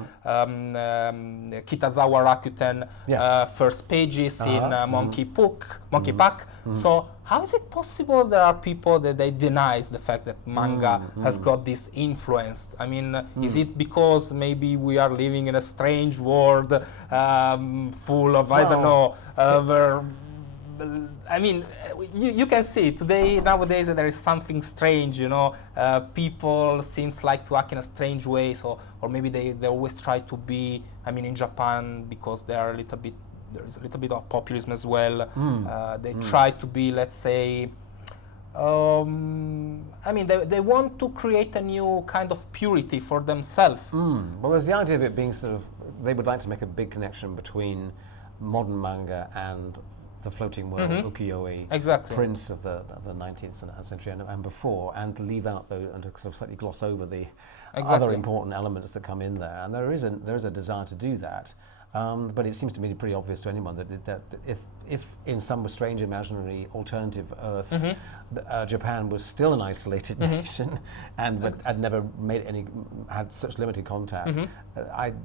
Kitazawa Rakuten first pages in Monkey Pack. So how is it possible there are people that they deny the fact that manga has got this influence? I mean, is it because maybe we are living in a strange world full of, I don't know, you can see today, nowadays, there is something strange, you know. People seems like to act in a strange way, or maybe they always try to be, in Japan, because they are there is a little bit of populism as well. They try to be, let's say, they want to create a new kind of purity for themselves. Well, there's the idea of it being sort of, they would like to make a big connection between modern manga and the floating world, ukiyo-e, prince of the 19th century and before, and to leave out and to sort of slightly gloss over the other important elements that come in there. And there is a desire to do that. But it seems to me pretty obvious to anyone that if in some strange imaginary alternative Earth, Japan was still an isolated nation and had never had such limited contact,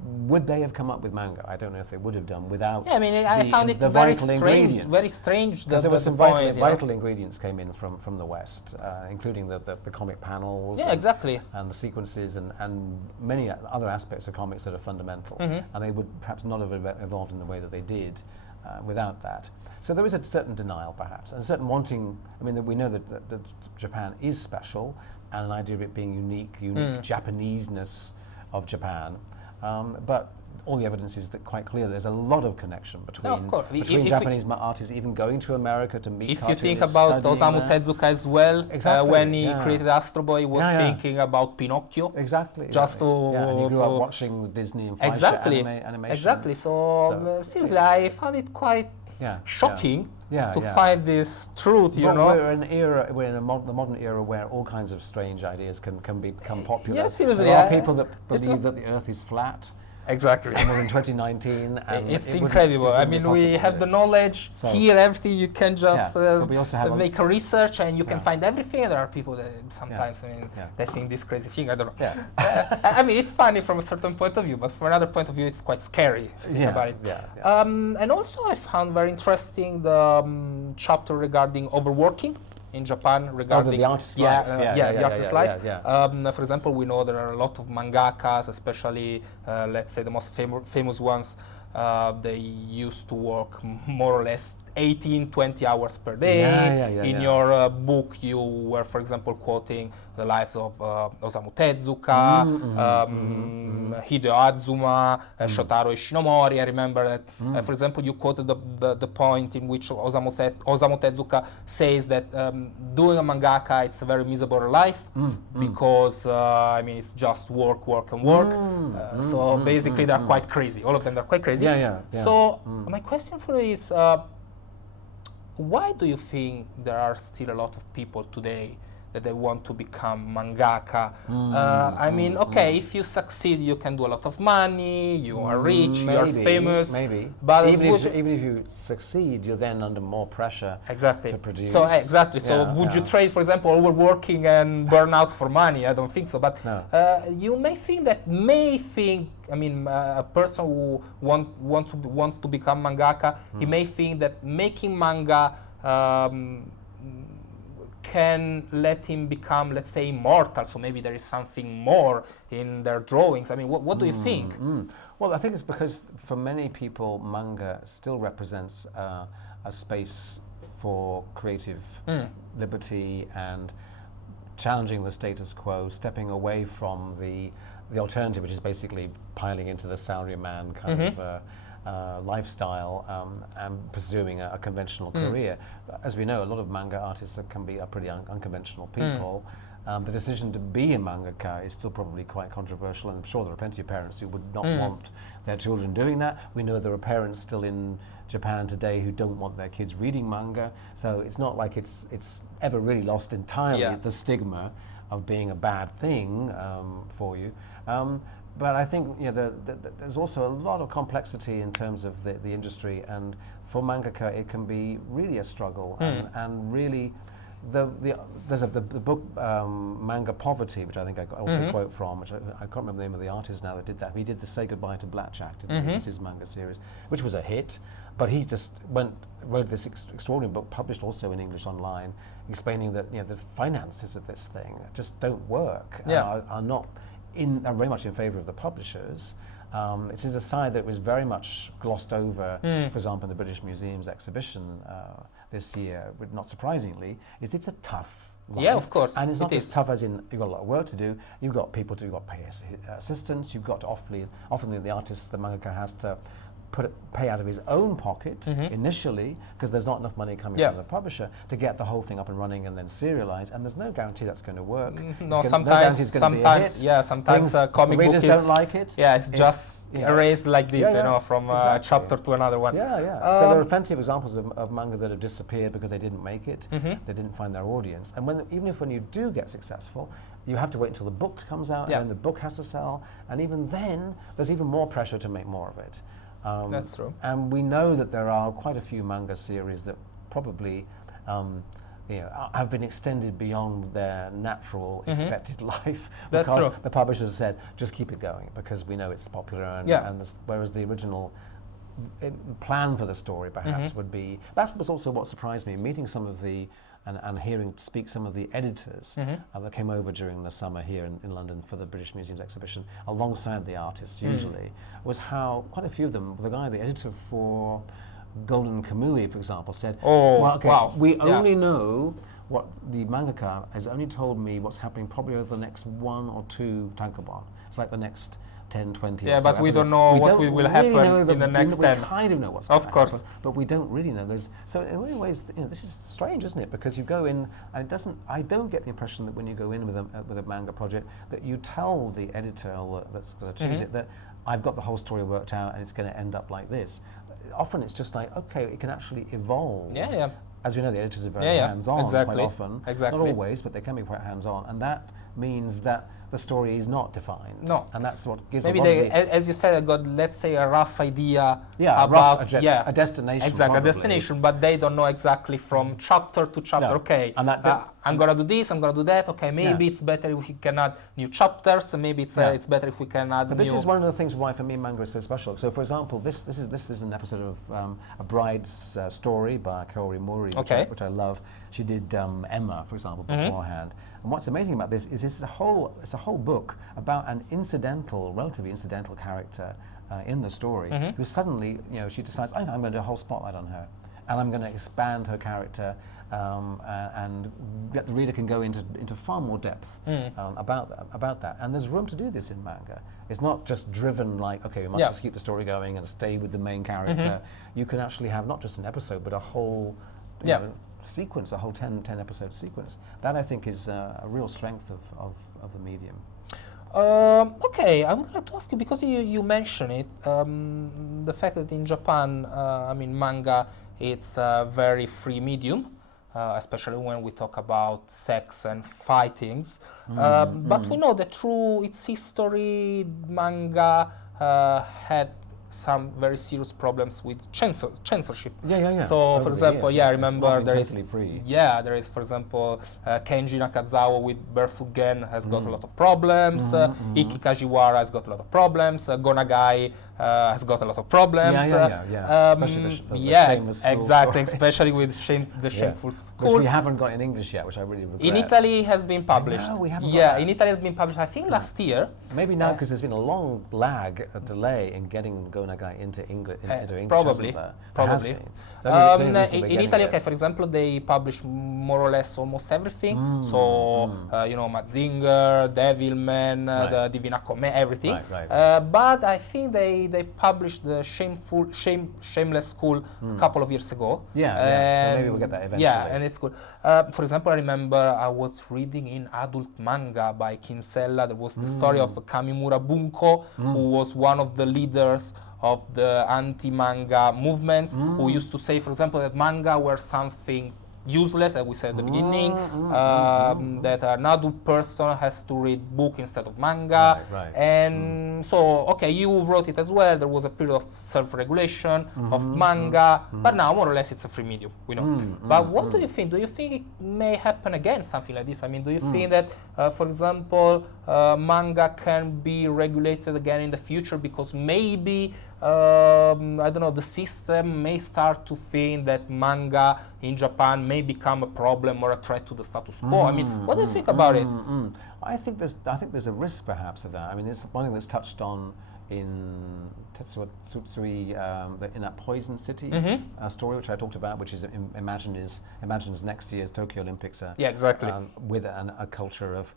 would they have come up with manga? I don't know if they would have done without. Yeah, I found it very strange. Very strange. Because there were some vital ingredients came in from the West, including the comic panels. Yeah, exactly. And the sequences and many other aspects of comics that are fundamental, and they would perhaps not have evolved in the way that they did without that. So there is a certain denial, perhaps, and a certain wanting. We know that Japan is special, and an idea of it being unique Japaneseness of Japan. But all the evidence is quite clear. There's a lot of connection between Japanese artists even going to America to meet cartoonists. If you think about Osamu Tezuka as well, when he created Astro Boy, he was thinking about Pinocchio. Exactly. Just to and he grew up watching the Disney and animation. Exactly. So seriously, I found it quite shocking to find this truth. We're in the modern era where all kinds of strange ideas can become popular. Yeah, seriously. There are people that believe that the Earth is flat. Exactly. And we're in 2019. And it's incredible. We have the knowledge here, everything. You can just make a research and you can find everything. There are people that sometimes, they think this crazy thing. I don't know. It's funny from a certain point of view, but from another point of view, it's quite scary about it. And also, I found very interesting the chapter regarding overworking in Japan, regarding the artist's life. The artist's life. For example, we know there are a lot of mangakas, especially let's say the most famous ones. They used to work more or less 18, 20 hours per day. In your book, you were, for example, quoting the lives of Osamu Tezuka, Hideo Azuma, Shotaro Ishinomori. I remember that, for example, you quoted the point in which Osamu Tezuka says that doing a mangaka, it's a very miserable life because, I mean, it's just work, work, and work. So basically, they're quite crazy. All of them are quite crazy. So my question for you is, why do you think there are still a lot of people today that they want to become mangaka? I mean, okay, if you succeed, you can do a lot of money, you are rich, you are famous. But even if you succeed, you're then under more pressure to produce. So would you trade, for example, overworking and burn out for money? I don't think so. But you may think that, I mean, a person who wants to become mangaka, he may think that making manga can let him become, let's say, immortal. So maybe there is something more in their drawings. I mean, what do you think? Well, I think it's because for many people, manga still represents a space for creative liberty and challenging the status quo, stepping away from the alternative, which is basically piling into the salaryman kind of lifestyle and pursuing a conventional career. As we know, a lot of manga artists can be pretty unconventional people. The decision to be a mangaka is still probably quite controversial, and I'm sure there are plenty of parents who would not want their children doing that. We know there are parents still in Japan today who don't want their kids reading manga, so it's not like it's ever really lost entirely the stigma of being a bad thing for you. But I think there's also a lot of complexity in terms of the industry, and for mangaka it can be really a struggle. And really, there's the book Manga Poverty, which I think I also quote from, which I can't remember the name of the artist now that did that. He did the Say Goodbye to Blackjack, it's his manga series, which was a hit. But he just wrote this extraordinary book, published also in English online, explaining that the finances of this thing just don't work, are not are very much in favour of the publishers. It is a side that was very much glossed over, for example, in the British Museum's exhibition this year, not surprisingly, it's a tough life. Yeah, of course. And it's not just tough as in you've got a lot of work to do, you've got people you've got to pay assistants, you've got to often the artist, the mangaka has to pay out of his own pocket initially, because there's not enough money coming from the publisher to get the whole thing up and running and then serialize, and there's no guarantee that's going to work. Sometimes comic readers don't like it. Yeah, it's just erased like this, from a chapter to another one. So there are plenty of examples of manga that have disappeared because they didn't make it, they didn't find their audience, and even when you do get successful, you have to wait until the book comes out, and then the book has to sell, and even then, there's even more pressure to make more of it. That's true. And we know that there are quite a few manga series that probably have been extended beyond their natural expected life, because the publishers said, just keep it going, because we know it's popular, and whereas the original plan for the story perhaps would be, that was also what surprised me, meeting some of the and hearing speak some of the editors that came over during the summer here in London for the British Museum's exhibition, alongside the artists usually, was how quite a few of them, the editor for Golden Kamui, for example, said, we only know what the mangaka has only told me what's happening probably over the next 1 or 2 tankobon. It's like the next 10, 20 or so. But we don't know what will happen in the next 10. We kind of know what's going to happen, but we don't really know. So in many ways, this is strange, isn't it? Because you go in, and I don't get the impression that when you go in with a manga project, that you tell the editor that's going to choose it that I've got the whole story worked out and it's going to end up like this. Often it's just like, okay, it can actually evolve. As we know, the editors are very hands-on quite often. Not always, but they can be quite hands-on, and that means that the story is not defined. And that's what gives maybe they, as you said, got, let's say, a rough idea about a destination. Exactly, a destination, but they don't know exactly from chapter to chapter. Okay, and I'm gonna do this, I'm gonna do that. Okay, maybe it's better if we can add new chapters. Maybe it's better if we can add. But this is one of the things why for me manga is so special. So, for example, this is an episode of A Bride's Story by Kaori Mori, which I love. She did Emma, for example, beforehand. And what's amazing about this is it's a whole book about an relatively incidental character in the story who suddenly, she decides, I'm going to do a whole spotlight on her. and I'm going to expand her character, and the reader can go into far more depth about that. And there's room to do this in manga. It's not just driven like, okay, we must just keep the story going and stay with the main character. You can actually have not just an episode, but a whole you know, sequence, a whole 10 episode sequence. That, I think, is a real strength of the medium. Okay, I would like to ask you, because you mentioned it, the fact that in Japan, I mean, manga, it's a very free medium, especially when we talk about sex and fightings. But we know that through its history, manga had some very serious problems with censorship. So, for example, I remember there is, there is, for example, Kenji Nakazawa with Barefoot Gen has got a lot of problems. Ikki Kajiwara has got a lot of problems. Gonagai has got a lot of problems. Especially the shameless school exactly, story. Especially with the shameful school. Which we haven't got in English yet, which I really regret. In Italy, it has been published. We haven't got that. In Italy, it has been published, I think, last year. Maybe now, because there's been a long lag, a delay in getting Gonagai into English. Probably. In Italy, okay, for example, they publish more or less almost everything. You know, Mazinger, Devilman, the Divina Commedia, everything. But I think they published the Shameless School a couple of years ago. So maybe we'll get that eventually. And it's good. For example, I remember I was reading in adult manga by Kinsella. There was the story of Kamimura Bunko, who was one of the leaders of the anti-manga movements, who used to say, for example, that manga were something useless, as we said at the beginning, that an adult person has to read book instead of manga. And so, okay, you wrote it as well. There was a period of self-regulation of manga, but now more or less it's a free medium, we know. But what do you think? Do you think it may happen again, something like this? I mean, do you think that, for example, manga can be regulated again in the future because maybe I don't know, the system may start to think that manga in Japan may become a problem or a threat to the status quo? I mean, what do you think about it? I think there's a risk perhaps of that. I mean, it's one thing that's touched on in Tetsuo Tsutsui, in that Poison City story, which I talked about, which is imagines next year's Tokyo Olympics. With a culture of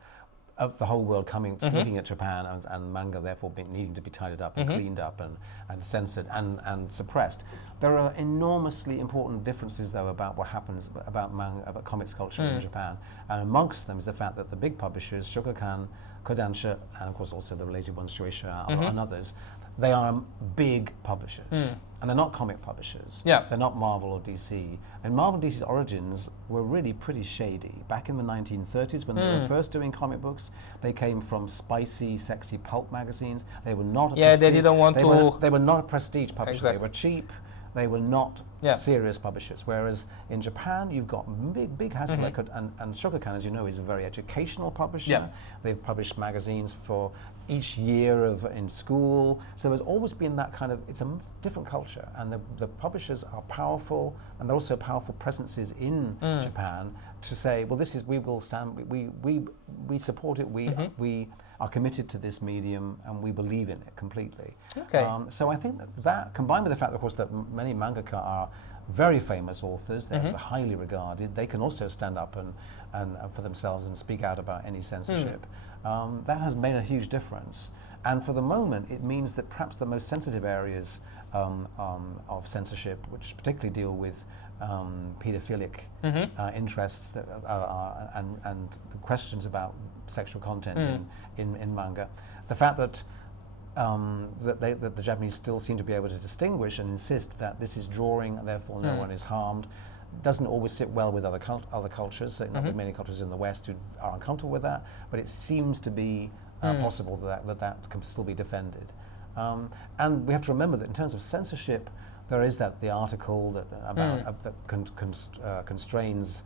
the whole world looking at Japan and manga therefore needing to be tidied up and cleaned up and censored and suppressed. There are enormously important differences though about what happens about comics culture in Japan, and amongst them is the fact that the big publishers, Shogakukan, Kodansha, and of course also the related ones, Shueisha and others, they are big publishers. And they're not comic publishers. They're not Marvel or DC. And Marvel and DC's origins were really pretty shady. Back in the 1930s, when they were first doing comic books, they came from spicy, sexy pulp magazines. They were not a prestige. They didn't want to... They were not a prestige publisher. They were cheap. They were not serious publishers. Whereas in Japan, you've got big houses like, and Shogakukan, as you know, is a very educational publisher. They've published magazines for each year in school. So there's always been that kind of, it's a different culture. And the publishers are powerful, and they're also powerful presences in Japan to say, well, we will stand, we support it, we are committed to this medium and we believe in it completely. So I think that combined with the fact, of course, that many mangaka are very famous authors, they're highly regarded, they can also stand up and for themselves and speak out about any censorship. That has made a huge difference. And for the moment, it means that perhaps the most sensitive areas of censorship, which particularly deal with paedophilic interests that and questions about sexual content in manga, the fact that that the Japanese still seem to be able to distinguish and insist that this is drawing, and therefore no one is harmed, doesn't always sit well with other cultures. So not with many cultures in the West who are uncomfortable with that, but it seems to be possible that can still be defended. And we have to remember that in terms of censorship, there is the article that constrains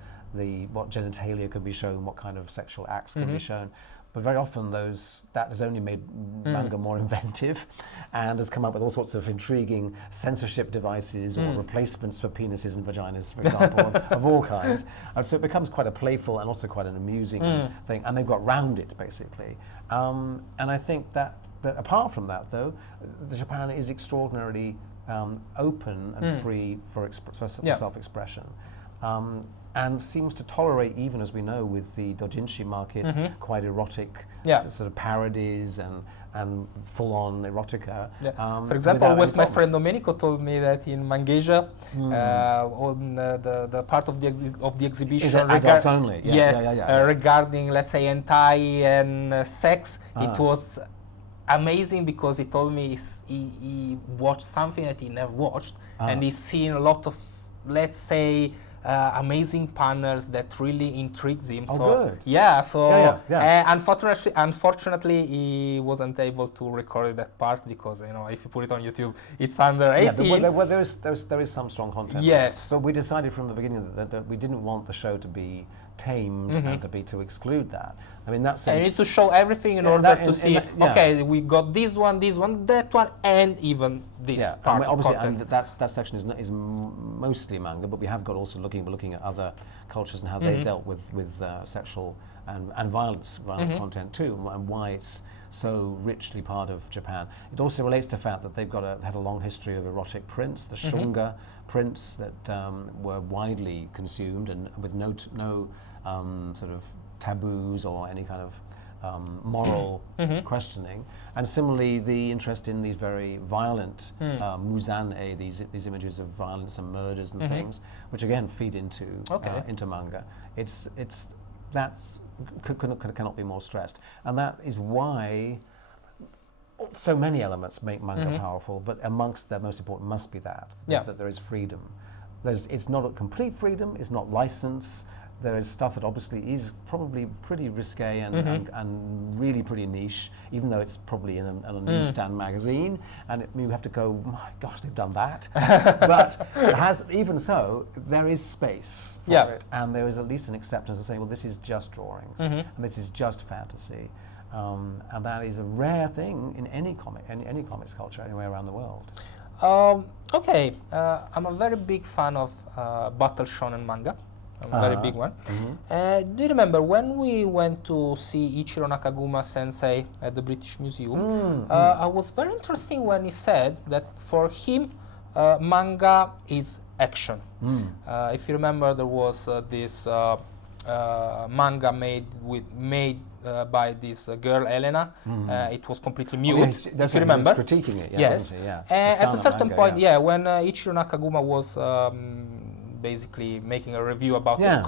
what genitalia could be shown, what kind of sexual acts can be shown. But very often that has only made manga more inventive and has come up with all sorts of intriguing censorship devices or replacements for penises and vaginas, for example, of all kinds. And so it becomes quite a playful and also quite an amusing thing, and they've got round it, basically. And I think that apart from that, though, Japan is extraordinarily open and free for self-expression. And seems to tolerate, even as we know with the doujinshi market, quite erotic sort of parodies and full-on erotica. For example, my friend Domenico told me that in Mangasia, on the part of the exhibition regarding, let's say, hentai and sex, it was amazing because he told me he watched something that he never watched, and he's seen a lot of, let's say, amazing panels that really intrigues him. Unfortunately, he wasn't able to record that part because, you know, if you put it on YouTube, it's under 18. Well, there is some strong content. Yes. But we decided from the beginning that we didn't want the show to be tamed and to exclude that. I mean, that's. I need to show everything in order to see. Okay, we got this one, that one, and even this part. Obviously, and that section is mostly manga, but we have got also looking at other cultures and how they dealt with sexual and violent content too, and why it's so richly part of Japan. It also relates to the fact that they've had a long history of erotic prints, the shunga prints that were widely consumed and with no sort of taboos or any kind of moral questioning. And similarly, the interest in these very violent muzan-e, these images of violence and murders and things, which again feed into manga. Cannot be more stressed, and that is why so many elements make manga powerful. But amongst the most important must be that there is freedom. It's not a complete freedom. It's not license. There is stuff that obviously is probably pretty risque and really pretty niche, even though it's probably in a newsstand magazine, and you have to go, oh my gosh, they've done that. But even so, there is space for it, and there is at least an acceptance to say, well, this is just drawings, and this is just fantasy, and that is a rare thing in any comics culture anywhere around the world. I'm a very big fan of battle shonen manga. A very big one. Do you remember when we went to see Ichiro Nakaguma Sensei at the British Museum? I was very interesting when he said that for him, manga is action. If you remember, there was this manga made by this girl Elena. It was completely mute. If you remember, he was critiquing it. Yes. At a certain point, when Ichiro Nakaguma was basically making a review about her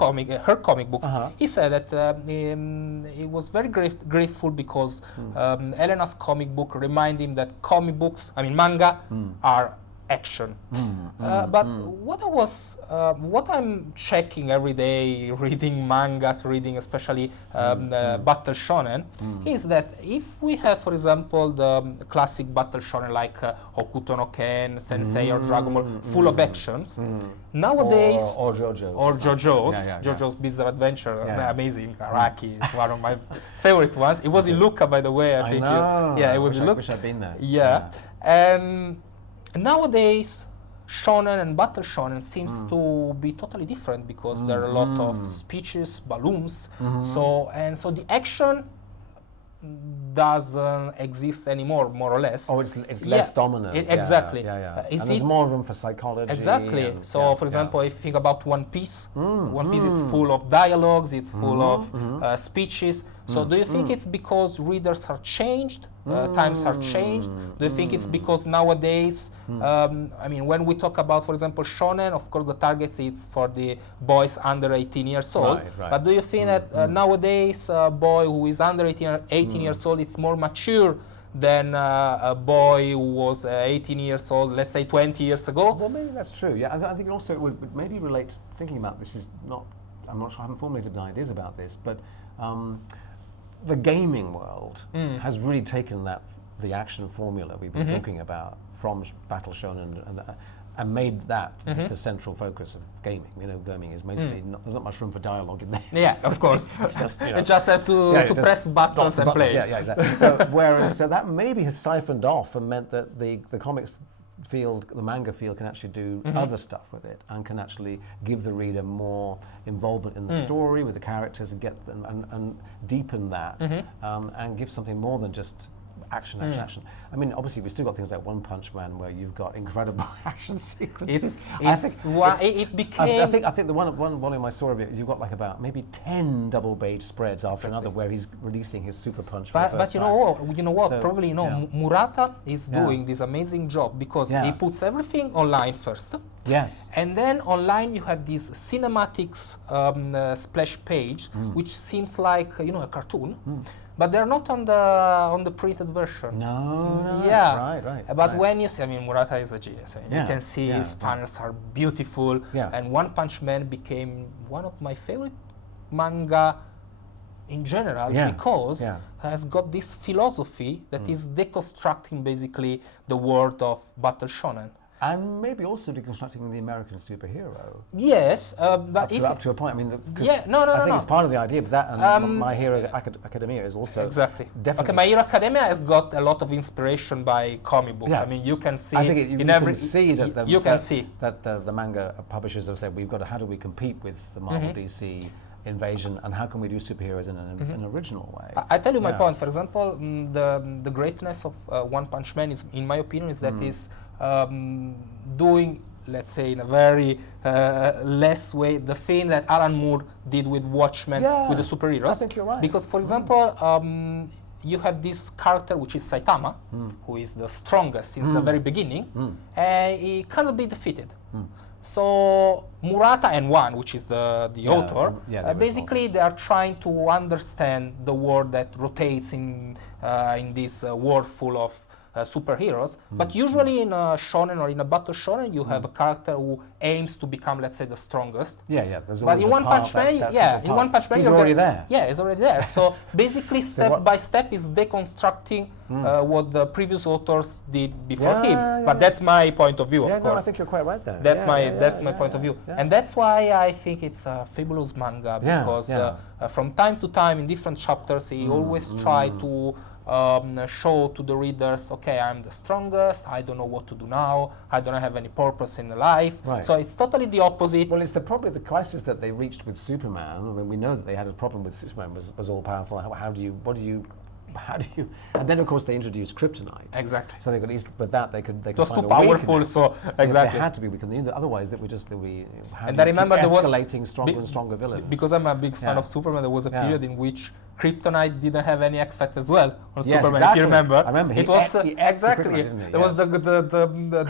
comic books, he said that he was very grateful because Elena's comic book reminded him that manga are action. But what I'm checking every day, reading mangas, reading especially battle shonen, is that if we have, for example, the classic battle shonen like Hokuto no Ken, Sensei, or Dragon Ball, full of actions, nowadays, or JoJo's Bizarre Adventure, amazing. Araki is one of my favorite ones. It was in Lucca, by the way. I think. It was in Lucca. Wish I'd been there. And nowadays, shonen and battle shonen seems to be totally different because there are a lot of speeches, balloons. So the action doesn't exist anymore, more or less. It's less dominant. Exactly. And there's more room for psychology. Exactly. For example, if you think about One Piece, One Piece is full of dialogues, it's full of speeches. So do you think it's because readers are changed, times are changed? Do you think it's because nowadays, when we talk about, for example, shonen, of course the target is for the boys under 18 years old. Right. But do you think that nowadays a boy who is under 18 years old, it's more mature than a boy who was 18 years old, let's say 20 years ago? Well, maybe that's true. Yeah, I think also it would maybe relate, thinking about this is not, I'm not sure, I haven't formulated ideas about this, but the gaming world has really taken the action formula we've been talking about from battle shonen and made that the central focus of gaming. Gaming is mostly there's not much room for dialogue in there. Yeah, of course. It's just you just have to press buttons and play. Yeah, exactly. So that maybe has siphoned off and meant that the comics field, the manga field, can actually do other stuff with it and can actually give the reader more involvement in the story with the characters and get them and deepen that and give something more than just action. I mean, obviously, we've still got things like One Punch Man, where you've got incredible action sequences. I think the one volume I saw of it is you've got like about maybe 10 double page spreads after another, where he's releasing his super punch for the first time. But you know what? So, probably Murata is doing this amazing job because he puts everything online first. Yes. And then online you have this cinematics splash page, which seems like a cartoon, but they're not on the printed version. No. Yeah. Right. But when you see, I mean, Murata is a genius. You can see his panels are beautiful, and One Punch Man became one of my favorite manga in general because has got this philosophy that is deconstructing basically the world of battle shonen. And maybe also deconstructing the American superhero. Yes, but up to a point. I mean, I think it's part of the idea, but that and My Hero Academia is also definitely. Okay, My Hero Academia has got a lot of inspiration by comic books. I mean, you can see. I think you can see that the manga publishers have said how do we compete with the Marvel DC invasion, and how can we do superheroes in an original way? I tell you my point. For example, the greatness of One Punch Man is, in my opinion, is that is doing, let's say, in a very less way, the thing that Alan Moore did with Watchmen with the superheroes. I think you're right. Because, for example, you have this character which is Saitama, who is the strongest since the very beginning, and he cannot be defeated. So Murata and One, which is the author, basically they are trying to understand the world that rotates in this world full of superheroes, but usually in a shonen or in a battle shonen, you have a character who aims to become, let's say, the strongest. There's but in One Punch Man, in One Punch Man, he's already there. Yeah, he's already there. So basically, step by step, is deconstructing what the previous authors did before him. But that's my point of view, of course. No, I think you're quite right there. That's my point of view, and that's why I think it's a fabulous manga because from time to time in different chapters, he always tried to show to the readers, okay, I'm the strongest, I don't know what to do now, I don't have any purpose in life. So it's totally the opposite. Well, it's probably the crisis that they reached with Superman. I mean, we know that they had a problem with Superman, was all powerful. How do you, and then of course they introduced kryptonite. Exactly. So they could, at least with that they could just find too powerful. So exactly. They had to be weakened. Otherwise, And I remember there was escalating stronger and stronger villains. Because I'm a big fan of Superman, there was a period in which kryptonite didn't have any effect as well on Superman. Exactly. If you remember, I remember. It was exactly. There was the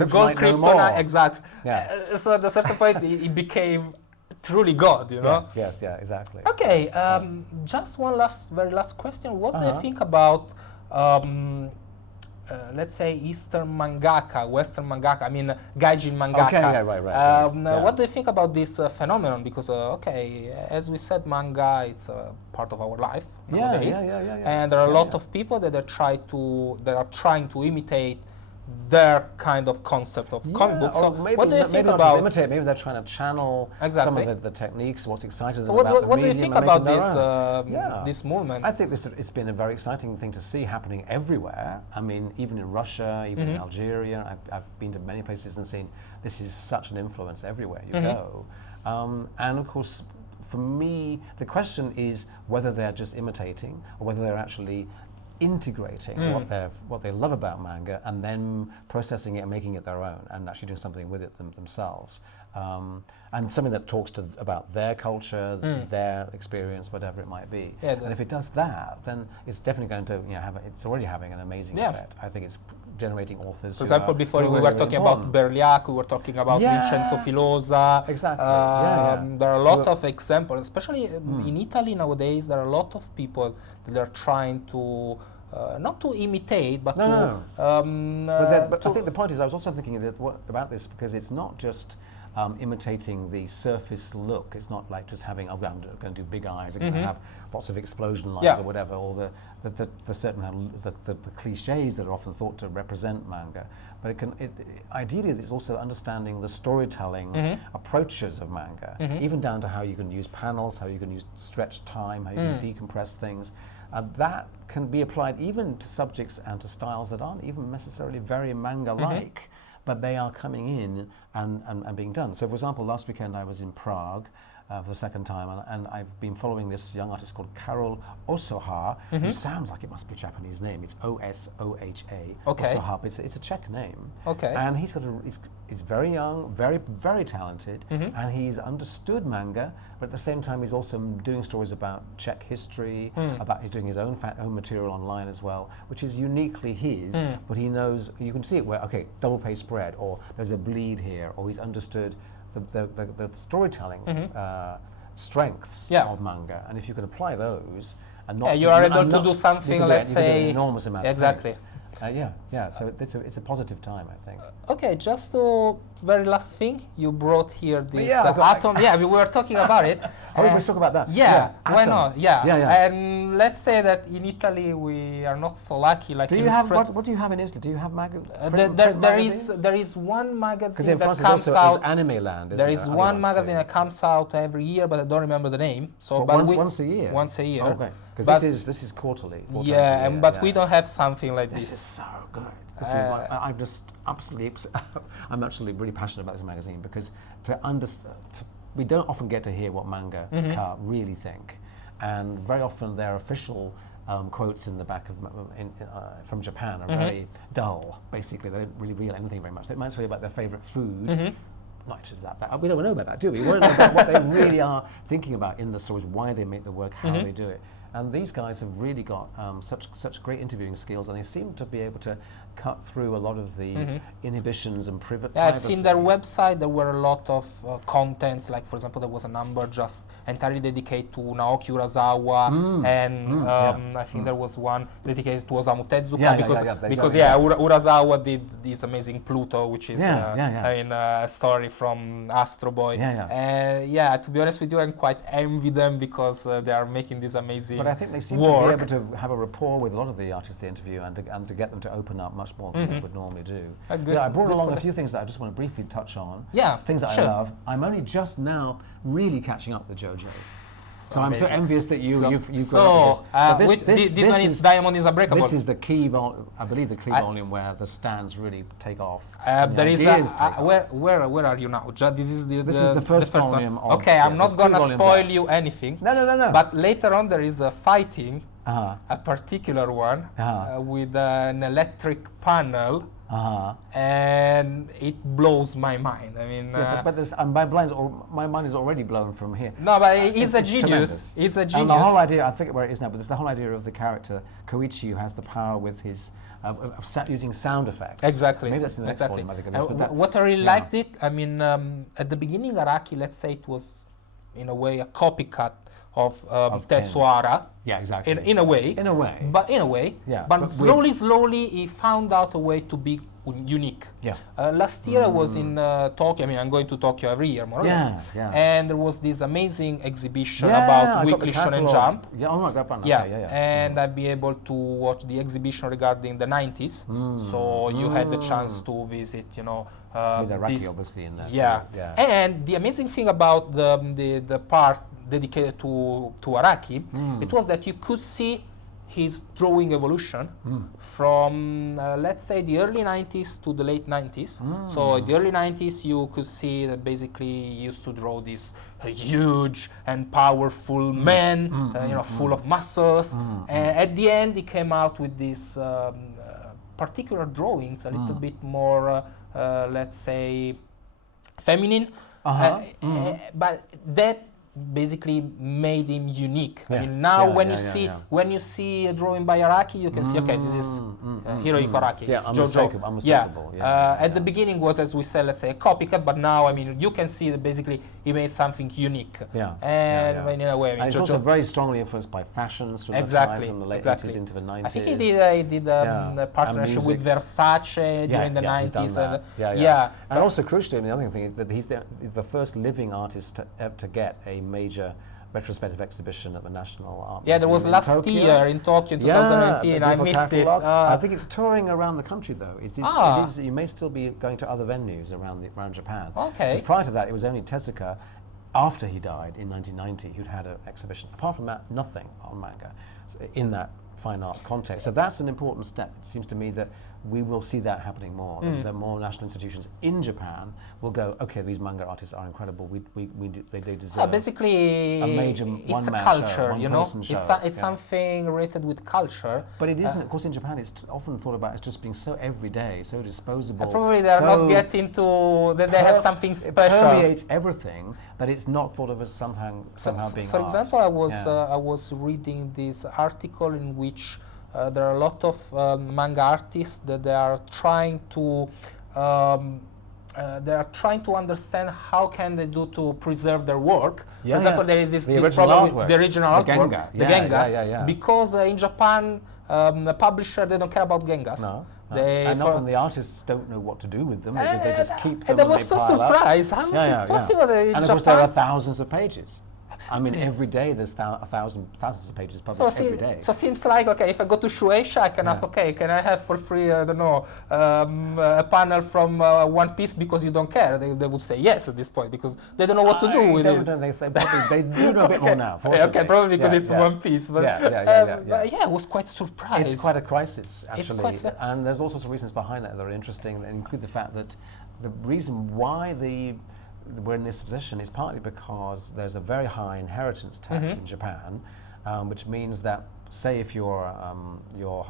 gold kryptonite. Exactly. So at a certain point, it became truly God, Yes, exactly. Okay, just one very last question. What do you think about, let's say, Eastern mangaka, Western mangaka, I mean, gaijin mangaka? Okay, right. What do you think about this phenomenon? Because, as we said, manga, it's a part of our life nowadays. And there are a lot of people that are trying to imitate their kind of concept of comic books. So what do you think about? Imitate, maybe they're trying to channel some of the techniques, what's exciting so about the medium. What do you think about this movement? I think it's been a very exciting thing to see happening everywhere. I mean, even in Russia, even in Algeria. I've been to many places and seen this is such an influence everywhere you go. And of course, for me, the question is whether they're just imitating or whether they're actually integrating what they love about manga and then processing it and making it their own and actually doing something with it themselves. And something that talks about their culture, their experience, whatever it might be. And if it does that, then it's definitely going to it's already having an amazing effect. I think it's generating authors. For example, before we were talking about Berliac, we were talking about Vincenzo Filosa. Exactly. There are a lot of examples, especially in Italy nowadays. There are a lot of people that are trying to not to imitate, but but I think the point is, I was also thinking about this because it's not just imitating the surface look. It's not like just having, I'm going to do big eyes, I'm going to have lots of explosion lines or whatever, or the certain the cliches that are often thought to represent manga. But ideally it's also understanding the storytelling approaches of manga, even down to how you can use panels, how you can use stretched time, how you can decompress things. That can be applied even to subjects and to styles that aren't even necessarily very manga-like, but they are coming in and being done. So, for example, last weekend I was in Prague for the second time, and I've been following this young artist called Carol Osoha, who sounds like it must be a Japanese name. It's Osoha. Okay. Osoha. It's a Czech name. Okay. And he's very young, very talented, and he's understood manga, but at the same time he's also doing stories about Czech history, he's doing his own material online as well, which is uniquely his, but he knows, you can see it where, okay, double page spread, or there's a bleed here, or he's understood the storytelling strengths of manga, and if you can apply those, and not you are able to do something, let's say, an enormous amount exactly. of things. So it's a positive time, I think. Okay, just to very last thing, you brought here this atom. We were talking about it. We should talk about that. Why not? And let's say that in Italy we are not so lucky. Like, do you have what do you have in Italy? Do you have magazines? There is one magazine because in France that comes also out. Anime Land. There is one magazine that comes out every year, but I don't remember the name. So, once a year. Once a year. Okay. Because this is quarterly. But we don't have something like this. This is so good. This is I'm just absolutely. I'm actually really passionate about this magazine because we don't often get to hear what manga really think, and very often their official quotes in the back of from Japan are very dull. Basically, they don't really reveal anything very much. They might tell you about their favorite food. Not interested about that. We don't know about that, do we? We want to know about what they really are thinking about in the stories, why they make the work, how they do it. And these guys have really got such great interviewing skills, and they seem to be able to cut through a lot of the inhibitions and privacy. I've seen their website. There were a lot of contents, like for example, there was a number just entirely dedicated to Naoki Urasawa, and I think there was one dedicated to Osamu Tezuka because Urasawa did this amazing Pluto, which is a story from Astro Boy. To be honest with you, I'm quite envy them because they are making this amazing. But I think they seem to be able to have a rapport with a lot of the artists they interview, and to get them to open up much more than they would normally do. I brought along a few things that I just want to briefly touch on. Things that I love. I'm only just now really catching up with JoJo. So I'm so envious that you've got this one is Diamond is Unbreakable. This is the key I believe the key volume where the stands really take off. There is where are you now? This is the first volume. Okay, I'm not gonna spoil you anything. No. But later on there is a fighting, a particular one with an electric panel. And it blows my mind. I mean, my mind is already blown from here. No, but it's a genius. Tremendous. It's a genius. And the whole idea, I forget where it is now, but it's the whole idea of the character Koichi, who has the power with his using sound effects. Exactly. Maybe that's the next volume. I think of this, but what I really liked it. I mean, at the beginning, Araki, let's say it was in a way a copycat of Tetsuara. Yeah, exactly. In a way. But slowly, he found out a way to be unique. Last year I was in Tokyo. I mean, I'm going to Tokyo every year, more or less. And there was this amazing exhibition about Weekly Shonen Jump. And I'd be able to watch the exhibition regarding the 90s. So you had the chance to visit, with Araki obviously in there. And the amazing thing about the part dedicated to Araki, it was that you could see his drawing evolution from, let's say, the early 90s to the late 90s. So in the early 90s, you could see that basically he used to draw this huge and powerful man, full of muscles. And at the end, he came out with these particular drawings, a little bit more, let's say, feminine. But that basically made him unique. I mean, now when you see a drawing by Araki, you can see, okay, this is Hirohiko Araki. Unmistakable. At the beginning was, as we said, let's say a copycat, but now, I mean, you can see that basically he made something unique. And in a way, I mean, it's also very strongly influenced by fashions from the time, from the late 80s into the 90s. I think he did a partnership with Versace during the 90s. And also, crucially, the other thing is that he's the first living artist to get a major retrospective exhibition at the National Art Museum. There was last year in Tokyo, 2019. I missed it. I think it's touring around the country, though. It is, you may still be going to other venues around Japan. Because prior to that, it was only Tezuka, after he died in 1990, who'd had an exhibition. Apart from that, nothing on manga in that fine arts context. So that's an important step. It seems to me that we will see that happening more. The more national institutions in Japan will go, okay, these manga artists are incredible. They deserve basically a major it's a culture, you know. It's something related with culture. But it isn't. Of course, in Japan, it's often thought about as just being so everyday, so disposable. Probably they're not getting to that they have something special. It permeates everything, but it's not thought of as somehow being For art. example, I was reading this article in which there are a lot of manga artists that they are trying to understand how can they do to preserve their work. For example, there is this problem with the original artwork, the gengas, because in Japan, the publisher, they don't care about gengas. No. And often the artists don't know what to do with them because they just keep them. And I was so surprised. How is it possible that in Japan? And of course, there are thousands of pages. I mean, every day there's thousands of pages published every day. So it seems like, okay, if I go to Shueisha, I can ask, okay, can I have for free, I don't know, a panel from One Piece because you don't care? They would say yes at this point because they don't know what to do with it. They do know a bit more now, fortunately. Okay, probably because it's One Piece. But I was quite surprised. It's quite a crisis, actually. And there's all sorts of reasons behind that that are interesting, that include the fact that the reason why we're in this position is partly because there's a very high inheritance tax in Japan, which means that, say, if your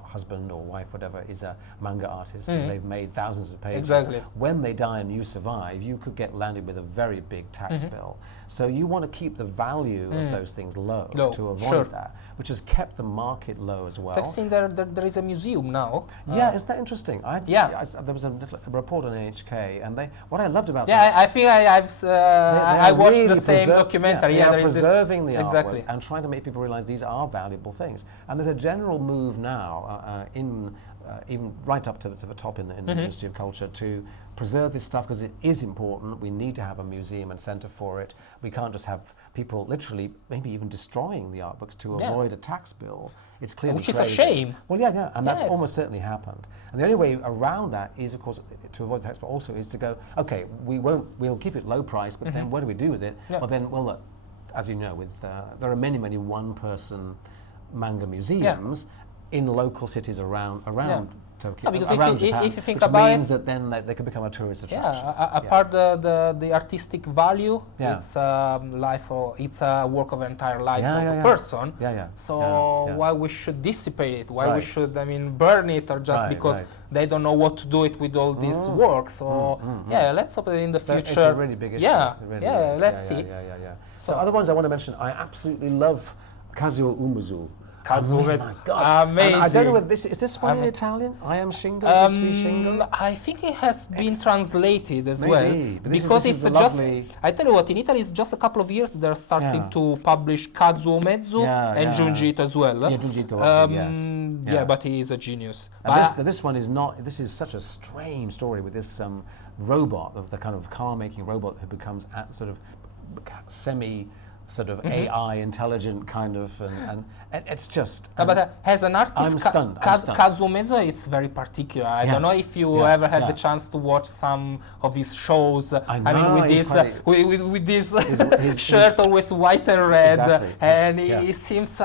husband or wife, whatever, is a manga artist and they've made thousands of pages, when they die and you survive, you could get landed with a very big tax bill. So you want to keep the value of those things low to avoid that, which has kept the market low as well. I've seen there is a museum now. Yeah, isn't that interesting? There was a report on NHK, and what I loved about I think I watched really the same documentary. They are preserving the artworks and trying to make people realize these are valuable things. And there's a general move now even right up to the top in the Ministry of Culture to preserve this stuff because it is important. We need to have a museum and centre for it. We can't just have people literally maybe even destroying the art books to avoid a tax bill. It's clearly which is a shame. Well, and that's almost certainly happened. And the only way around that is, of course, to avoid the tax bill also is to go, okay, we'll keep it low price, but then what do we do with it? Well, look, as you know, there are many one-person manga museums in local cities around Tokyo, because around if you Japan, think which about means that then they could become a tourist attraction. Apart the artistic value, it's it's a work of an entire life of a person. So why we should dissipate it? Why we should, burn it, or just because they don't know what to do it with all this work? So let's hope that in the future. It's a really big issue. Let's see. So other ones I want to mention, I absolutely love Kazuo Umezu. Kazuo, my God. Amazing. I don't know whether is this one in Italian? I am Shingo, Shingo? I think it has been translated as well. Because it's just, I tell you what, in Italy it's just a couple of years they're starting to publish Kazuo Umezu and Junji Ito as well. Yeah, Junji Ito, yes. But he is a genius. This one is not, this is such a strange story with this robot, the kind of car-making robot who becomes sort of AI intelligent kind of, and it's just. But as an artist, I'm stunned. Kazuo Umezu, it's very particular. I don't know if you ever had the chance to watch some of his shows. With this shirt always white and red, and he seems.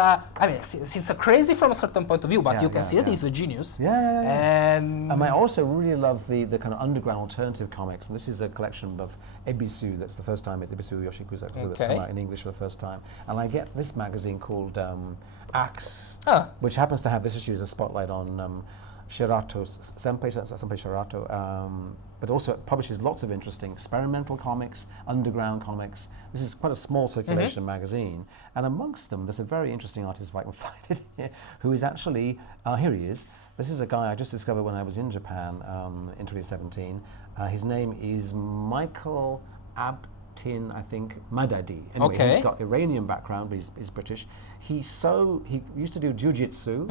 Seems crazy from a certain point of view, but you can see that he's a genius. And I also really love the kind of underground alternative comics. And this is a collection of Ebisu. That's the first time it's Ebisu Yoshikusa that's come out in English for the first time. And I get this magazine called Axe, which happens to have this issue as a spotlight on Shirato's Senpai Shirato, but also it publishes lots of interesting experimental comics, underground comics. This is quite a small circulation magazine, and amongst them there's a very interesting artist, if I can find it here, who is actually, here he is. This is a guy I just discovered when I was in Japan in 2017. His name is Michael Abtin, I think, Madadi. Anyway, he's got Iranian background, but he's British. He used to do jiu-jitsu,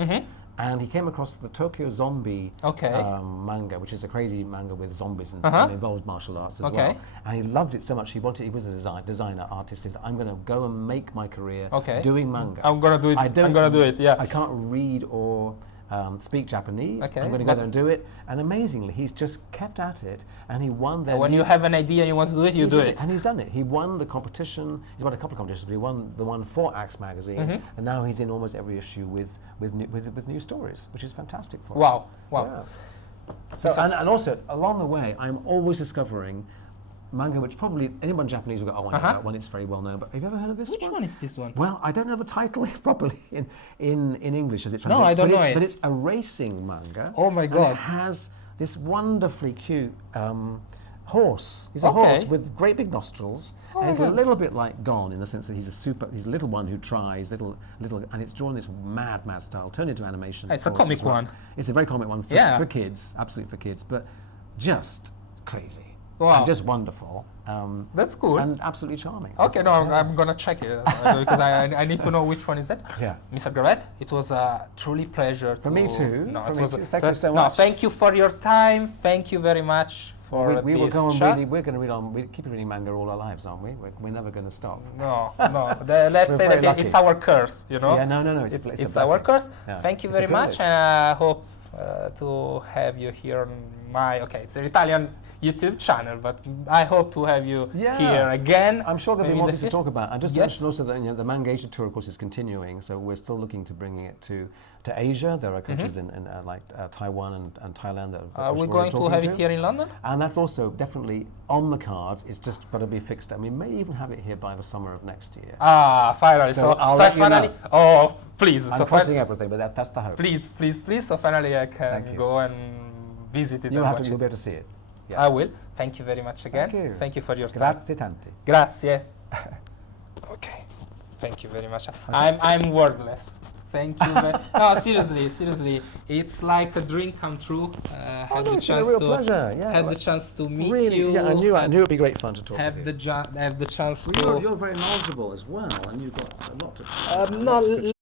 and he came across the Tokyo Zombie manga, which is a crazy manga with zombies and involved martial arts as well. And he loved it so much, he was a designer, artist. He said, I'm going to go and make my career doing manga. I'm going to do it. I can't read or speak Japanese. Okay. I'm going to go there and do it. And amazingly, he's just kept at it, and he won. When you have an idea and you want to do it, you do it. And he's done it. He won the competition. He's won a couple of competitions, but he won the one for Axe magazine, and now he's in almost every issue with new stories, which is fantastic for him. Wow! Wow! Yeah. So and also along the way, I'm always discovering manga, which probably anyone Japanese will go, oh, I know that one, it's very well known. But have you ever heard of this one? Which one is this one? Well, I don't know the title properly in English as it translates. No, I don't know it. But it's a racing manga. Oh my God. And it has this wonderfully cute horse. He's a horse with great big nostrils. And he's a little bit like Gon in the sense that he's a little one who tries, and it's drawn this mad style, turned into animation. It's a comic one. It's a very comic one for kids, absolutely for kids, but just crazy. Wow. And just wonderful. That's cool. And absolutely charming. Okay, no, I'm going to check it because I need to know which one is that. Yeah. Mr. Gravett, it was a truly pleasure. For me too. No, thank you so much. Thank you for your time. Thank you very much for this will go on we're going to read on. We keep reading manga all our lives, aren't we? We're never going to stop. No. Let's say that lucky. It's our curse, you know? Yeah, no. It's our curse. Yeah. Thank you very much. And I hope to have you here on my, it's an Italian YouTube channel, but I hope to have you here again. I'm sure there'll be more things to talk about. And just to mention also that the Manga Asia tour, of course, is continuing. So we're still looking to bringing it to Asia. There are countries in like Taiwan and Thailand that are we going to have it here in London? And that's also definitely on the cards. It's just got to be fixed. And we may even have it here by the summer of next year. Ah, finally. So finally. Oh, please. I'm crossing everything, but that's the hope. Please. So finally, I can go and visit it. You'll be able to see it. Yeah. I will. Thank you very much again. Thank you for your time. Grazie tanti. Grazie. Okay. Thank you very much. Okay. I'm wordless. Thank you. No, seriously. It's like a dream come true. Had the chance to meet you. Yeah, I knew it'd be great fun to talk with you. Have the chance to. You're very knowledgeable as well, and you've got a lot to.